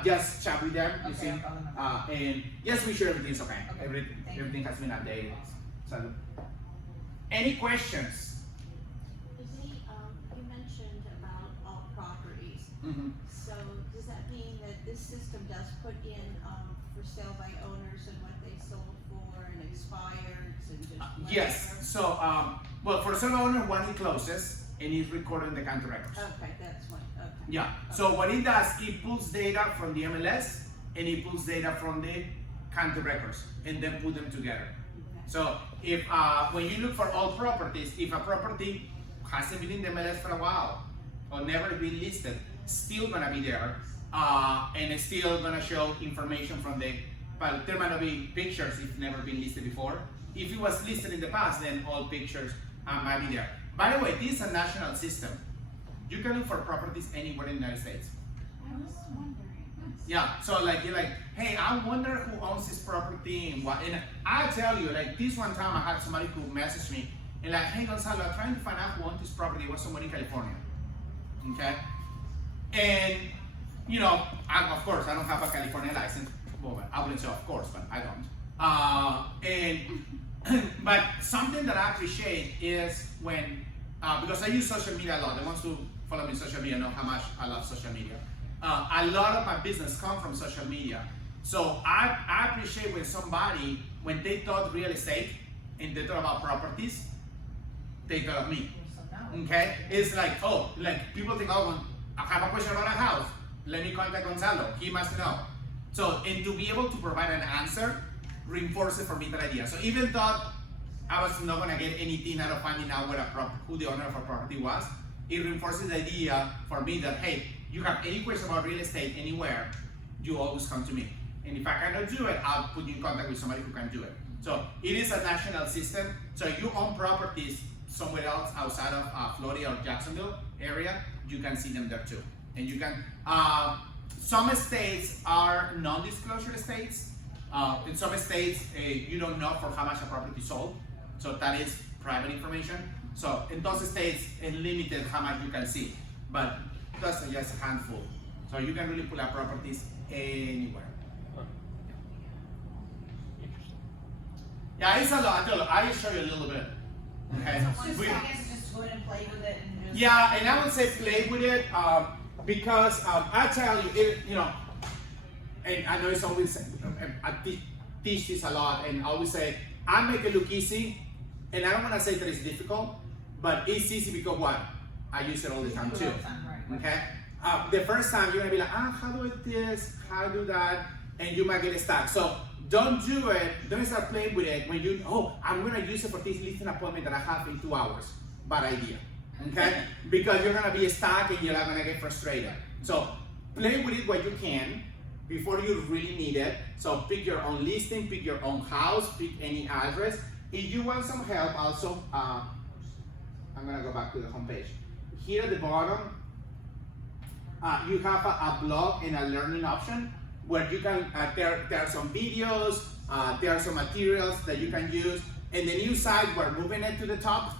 just chat with them. You Okay, see, I'll call them. and just be sure everything's okay. Okay, thank you. Everything has been updated. So, any questions? You mentioned about all properties, Mm-hmm. so does that mean that this system does put in, for sale by owners and what they sold for and expires and just whatever? Yes. So, well, for some owner, when he closes, and he's recording the counter records. Okay, that's what, okay. Yeah. So what it does, it pulls data from the MLS and it pulls data from the counter records and then put them together. Okay. So if when you look for all properties, if a property hasn't been in the MLS for a while or never been listed, still gonna be there, and it's still gonna show information from the. But there might not be pictures if never been listed before. If it was listed in the past, then all pictures might be there. By the way, this is a national system. You can look for properties anywhere in the United States. I was wondering. Yeah, so like you're like, hey, I wonder who owns this property and what. And I tell you, like this one time I had somebody who messaged me and like, hey Gonzalo, I'm trying to find out who owns this property. It was someone in California. Okay, and you know, of course I don't have a California license. Well, I wouldn't say of course, but I don't. And but something that I appreciate is when because I use social media a lot. The ones who follow me on social media know how much I love social media. A lot of my business come from social media. So I appreciate when somebody, when they thought real estate and they thought about properties, they thought of me. So now. Okay? It's like, oh, like people think, oh, I have a question about a house. Let me contact Gonzalo. He must know. So, and to be able to provide an answer reinforces for me that idea. So even though I was not gonna get anything out of finding out who the owner of a property was, it reinforces the idea for me that, hey, you have any question about real estate anywhere, you always come to me. And if I cannot do it, I'll put you in contact with somebody who can do it. So it is a national system. So if you own properties somewhere else outside of Florida or Jacksonville area, you can see them there too. And you can, some states are non-disclosure states. In some states, you don't know for how much a property sold. So that is private information. So in those states, it's limited how much you can see. But that's just a handful. So you can really pull up properties anywhere. Yeah, it's a lot. I'll show you a little bit. Okay. Just, I guess just go ahead and play with it and just. Yeah, and I would say play with it because I tell you, you know, and I know it's always, I teach this a lot, and I always say, I make it look easy, and I don't want to say that it's difficult, but it's easy because what? I use it all the time too. Okay? The first time you're gonna be like, how do I do this? How do that? And you might get stuck. So don't do it, don't start playing with it when you, I'm gonna use it for this listing appointment that I have in 2 hours. Bad idea. Okay? Because you're gonna be stuck and you're not gonna get frustrated. So play with it when you can before you really need it. So pick your own listing, pick your own house, pick any address. If you want some help also, I'm gonna go back to the homepage. Here at the bottom, you have a blog and a learning option where you can, there are some videos, there are some materials that you can use. And the new site, we're moving it to the top.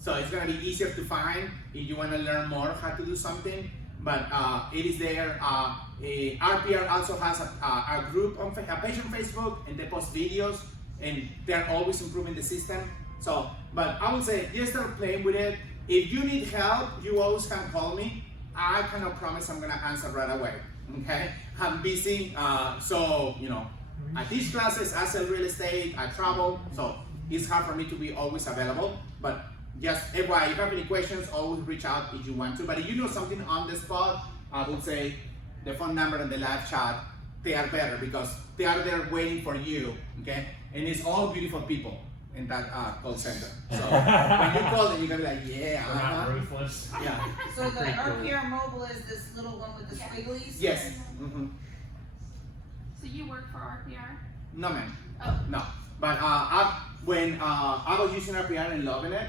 So it's gonna be easier to find if you wanna learn more how to do something. But it is there. RPR also has a group, a page on Facebook, and they post videos, and they're always improving the system. So, but I would say just start playing with it. If you need help, you always can call me. I cannot promise I'm gonna answer right away. Okay, I'm busy, so you know, I teach classes, I sell real estate, I travel, so it's hard for me to be always available. But just FYI, if you have any questions, always reach out if you want to. But if you know something on the spot, I would say the phone number in the live chat, they are better because they are there waiting for you, okay? And it's all beautiful people in that call center. So when you call them, you're gonna be like, yeah, We're not ruthless. yeah, So the Pretty cool. RPR mobile is this little one with the squigglies? yes. Mm-hmm. So you work for RPR? No, man. Oh. No. But when I was using RPR and loving it,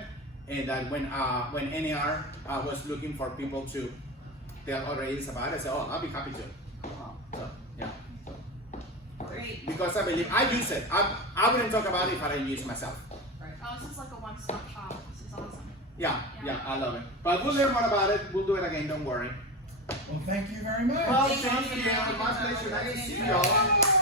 and that when NAR was looking for people to tell other agents about it, I said, oh, I'll be happy to. So, yeah. Great. Because I believe I use it. I wouldn't talk about it if I didn't use it myself. Oh, this is like a one-stop shop. This is awesome. Yeah, I love it. But we'll learn more about it. We'll do it again. Don't worry. Well, thank you very much. Well, Thank thank you. you. My pleasure. Nice to see y'all.